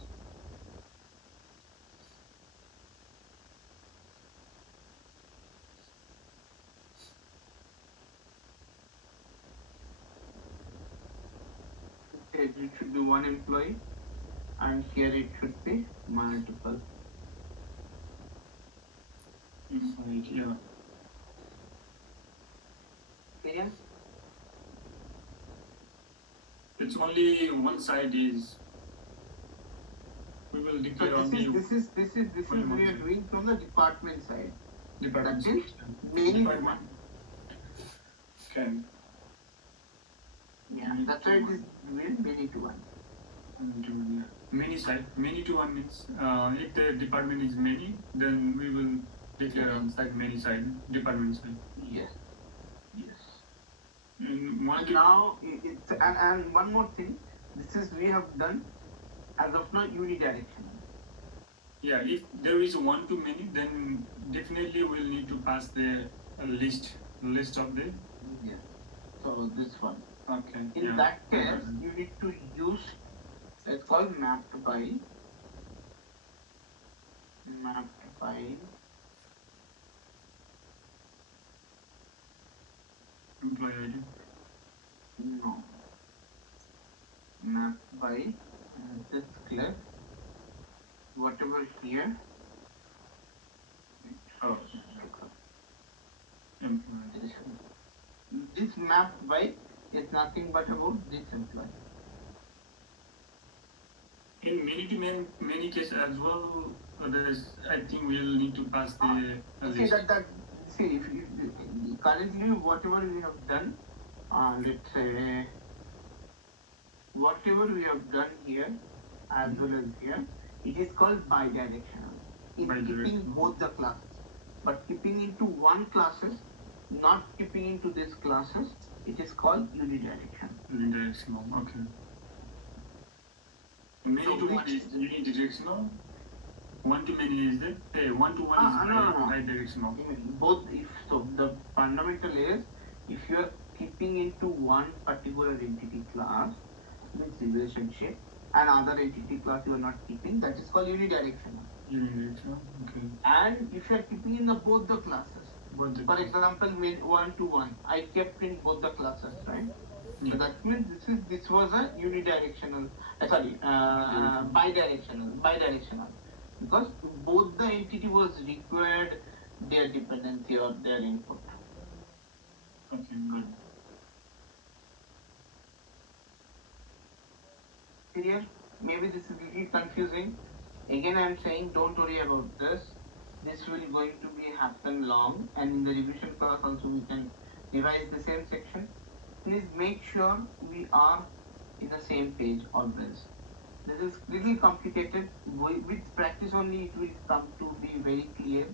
it should be 1 employee, and here it should be multiple. Yeah. Clear? It's only one side is. We will declare So only. this is we are doing from the department side. Department. That is many one. Okay. Yeah, that's why it is many to 1. Many side. Many to 1 means if the department is many, then we will declare on side many side department side. Yes. And now it's and one more thing. This is we have done as of now unidirectional. Yeah, if there is 1 to many, then definitely we'll need to pass the list of the. Yes. So this one. Okay. In that case, you need to use it's called mapped by Employee ID. No. Mapped by this left, whatever here. Oh, Employee. this map by is nothing but about this employee. In many cases as well, I think we'll need to pass the See list. see if currently whatever we have done, let's say whatever we have done here as well as here, it is called bidirectional. In keeping both the classes, but keeping into one classes, not keeping into this classes, it is called unidirectional. Unidirectional, okay. Many to one is unidirectional. One to many is that? Hey, one to one is bidirectional. Both, if so, the fundamental is if you are keeping into one particular entity class, means relationship, and other entity class you are not keeping, that is called unidirectional. Unidirectional, okay. And if you are keeping in both the classes, for example, one to one, I kept in both the classes, right? Yeah. So that means this was a unidirectional, bidirectional, because both the entity was required their dependency or their input. Okay, good. Clear? Maybe this is a little confusing. Again, I am saying don't worry about this. This will going to be happen long, and in the revision class also we can revise the same section. Please make sure we are in the same page always. This is little complicated. With practice only it will come to be very clear.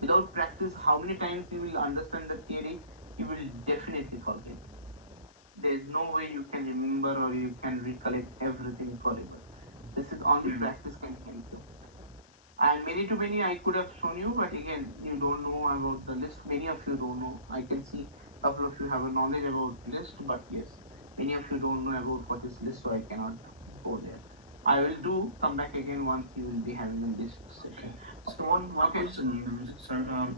Without practice, how many times you will understand the theory, you will definitely forget. There is no way you can remember or you can recollect everything forever. This is only practice can help you. And many I could have shown you, but again, you don't know about the list. Many of you don't know. I can see a couple of you have a knowledge about list, but yes, many of you don't know about what is list, so I cannot go there. I will come back again once you will be having this session. So one question, sir.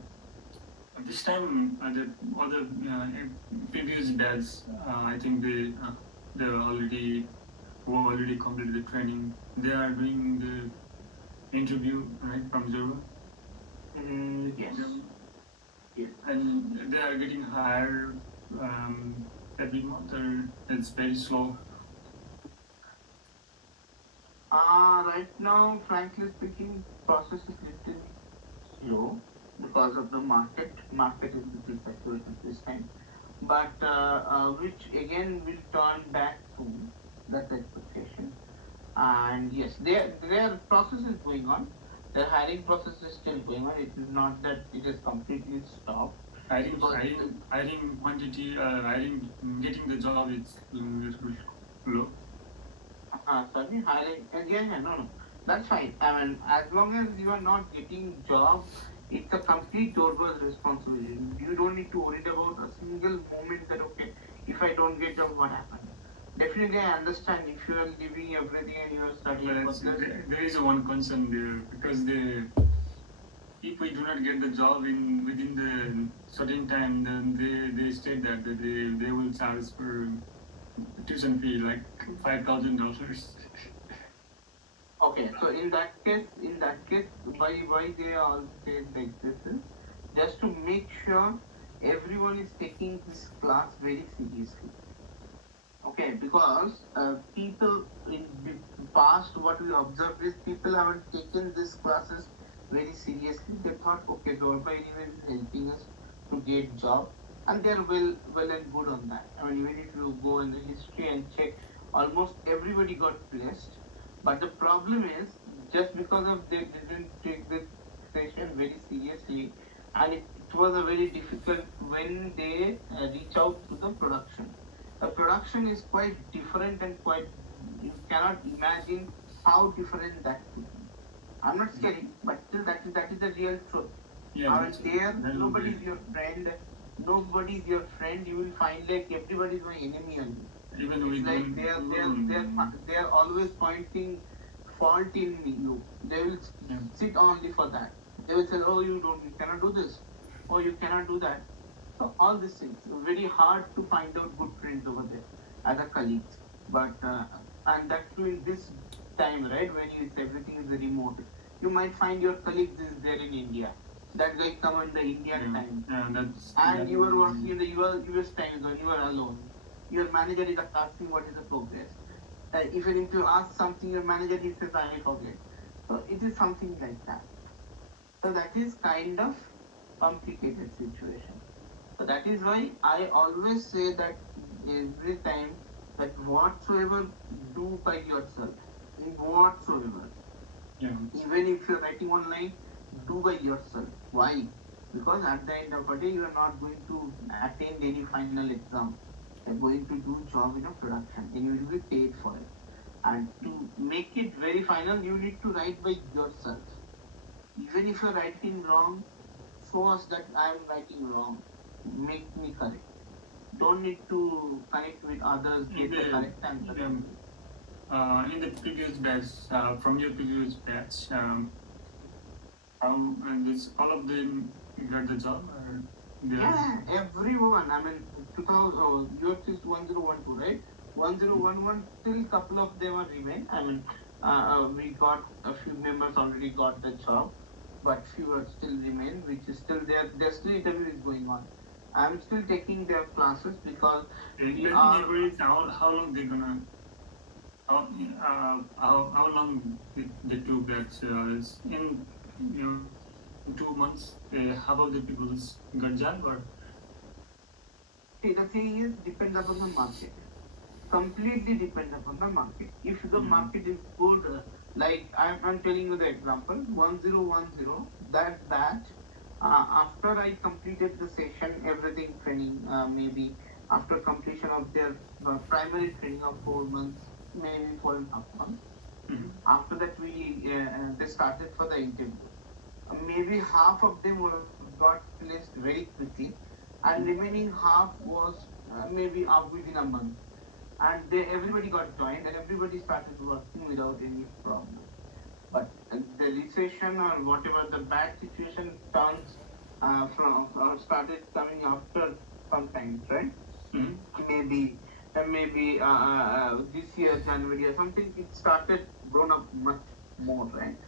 This time, the other previous batch, I think they already completed the training. They are doing the interview right from zero. Yes. Yes. And they are getting hired every month, or it's very slow. Right now, frankly speaking, process is little slow because of the market. Market is little saturated this time, but which again will turn back soon. That's expectation. And yes, their process is going on. Their hiring process is still going on. It is not that it is completely stopped. Hiring quantity, getting the job is low. Sorry, hiring again? No. That's fine. I mean, as long as you are not getting job, it's a complete Dorba's responsibility. You don't need to worry about a single moment that okay, if I don't get job, what happened? Definitely, I understand if you are leaving everything and you are studying for this. There is one concern there because if we do not get the job within the certain time, then they state that they will charge for tuition fee like $5,000. Okay, so in that case, why they all say like this is just to make sure everyone is taking this class very seriously. Okay, because people in the past, what we observed is people haven't taken these classes very seriously. They thought, okay, Dorba anyway is helping us to get job, and they're well and good on that. I mean, even if you go in the history and check, almost everybody got placed. But the problem is, just because of they didn't take this session very seriously, and it was a very difficult when they reach out to the production. The production is quite different and quite, you cannot imagine how different that could be. I'm not scary, but still that is the real truth. Yeah, nobody is your friend. Nobody is your friend. You will find like everybody is my enemy only. Even it's like they are always pointing fault in you. They will sit only for that. They will say, oh, you cannot do this. Oh, you cannot do that. So all these things, very hard to find out good friends over there as a colleagues. But and that too in this time, right? When everything is remote, you might find your colleagues is there in India. That guy come on the Indian time, and you are working in the US time zone. You are alone. Your manager is asking what is the progress. Even if you ask something, your manager he says I forget. So it is something like that. So that is kind of complicated situation. So that is why I always say that every time that whatsoever do by yourself, in whatsoever, even if you're writing online, do by yourself. Why? Because at the end of the day, you are not going to attend any final exam. You're going to do job in a production, and you will be paid for it. And to make it very final, you need to write by yourself. Even if you're writing wrong, show us that I am writing wrong. Make me correct. Don't need to connect with others, get the correct answer. In the previous batch, from your previous batch, this all of them got the job? Yeah, everyone. I mean, 2000, yours is 1012, right? 1011, still couple of them are remain. I mean, we got a few members already got the job, but few are still remain, which is still there. Their still interview is going on. I'm still taking their classes because we are. How long they gonna? How long they took that? In 2 months, half of the people got job or? See, the thing is, depends upon the market. Completely depends upon the market. If the market is good, like I'm telling you the example, 1010, that batch, after I completed the session, everything training, maybe after completion of their primary training of 4 months, maybe 4.5 months, after that they started for the interview. Maybe half of them were got placed very quickly, and remaining half was maybe up within a month, and everybody got joined and everybody started working without any problem. But the recession or whatever the bad situation turns from started coming after some times, right? Maybe this year January or something, it started grown up much more, right?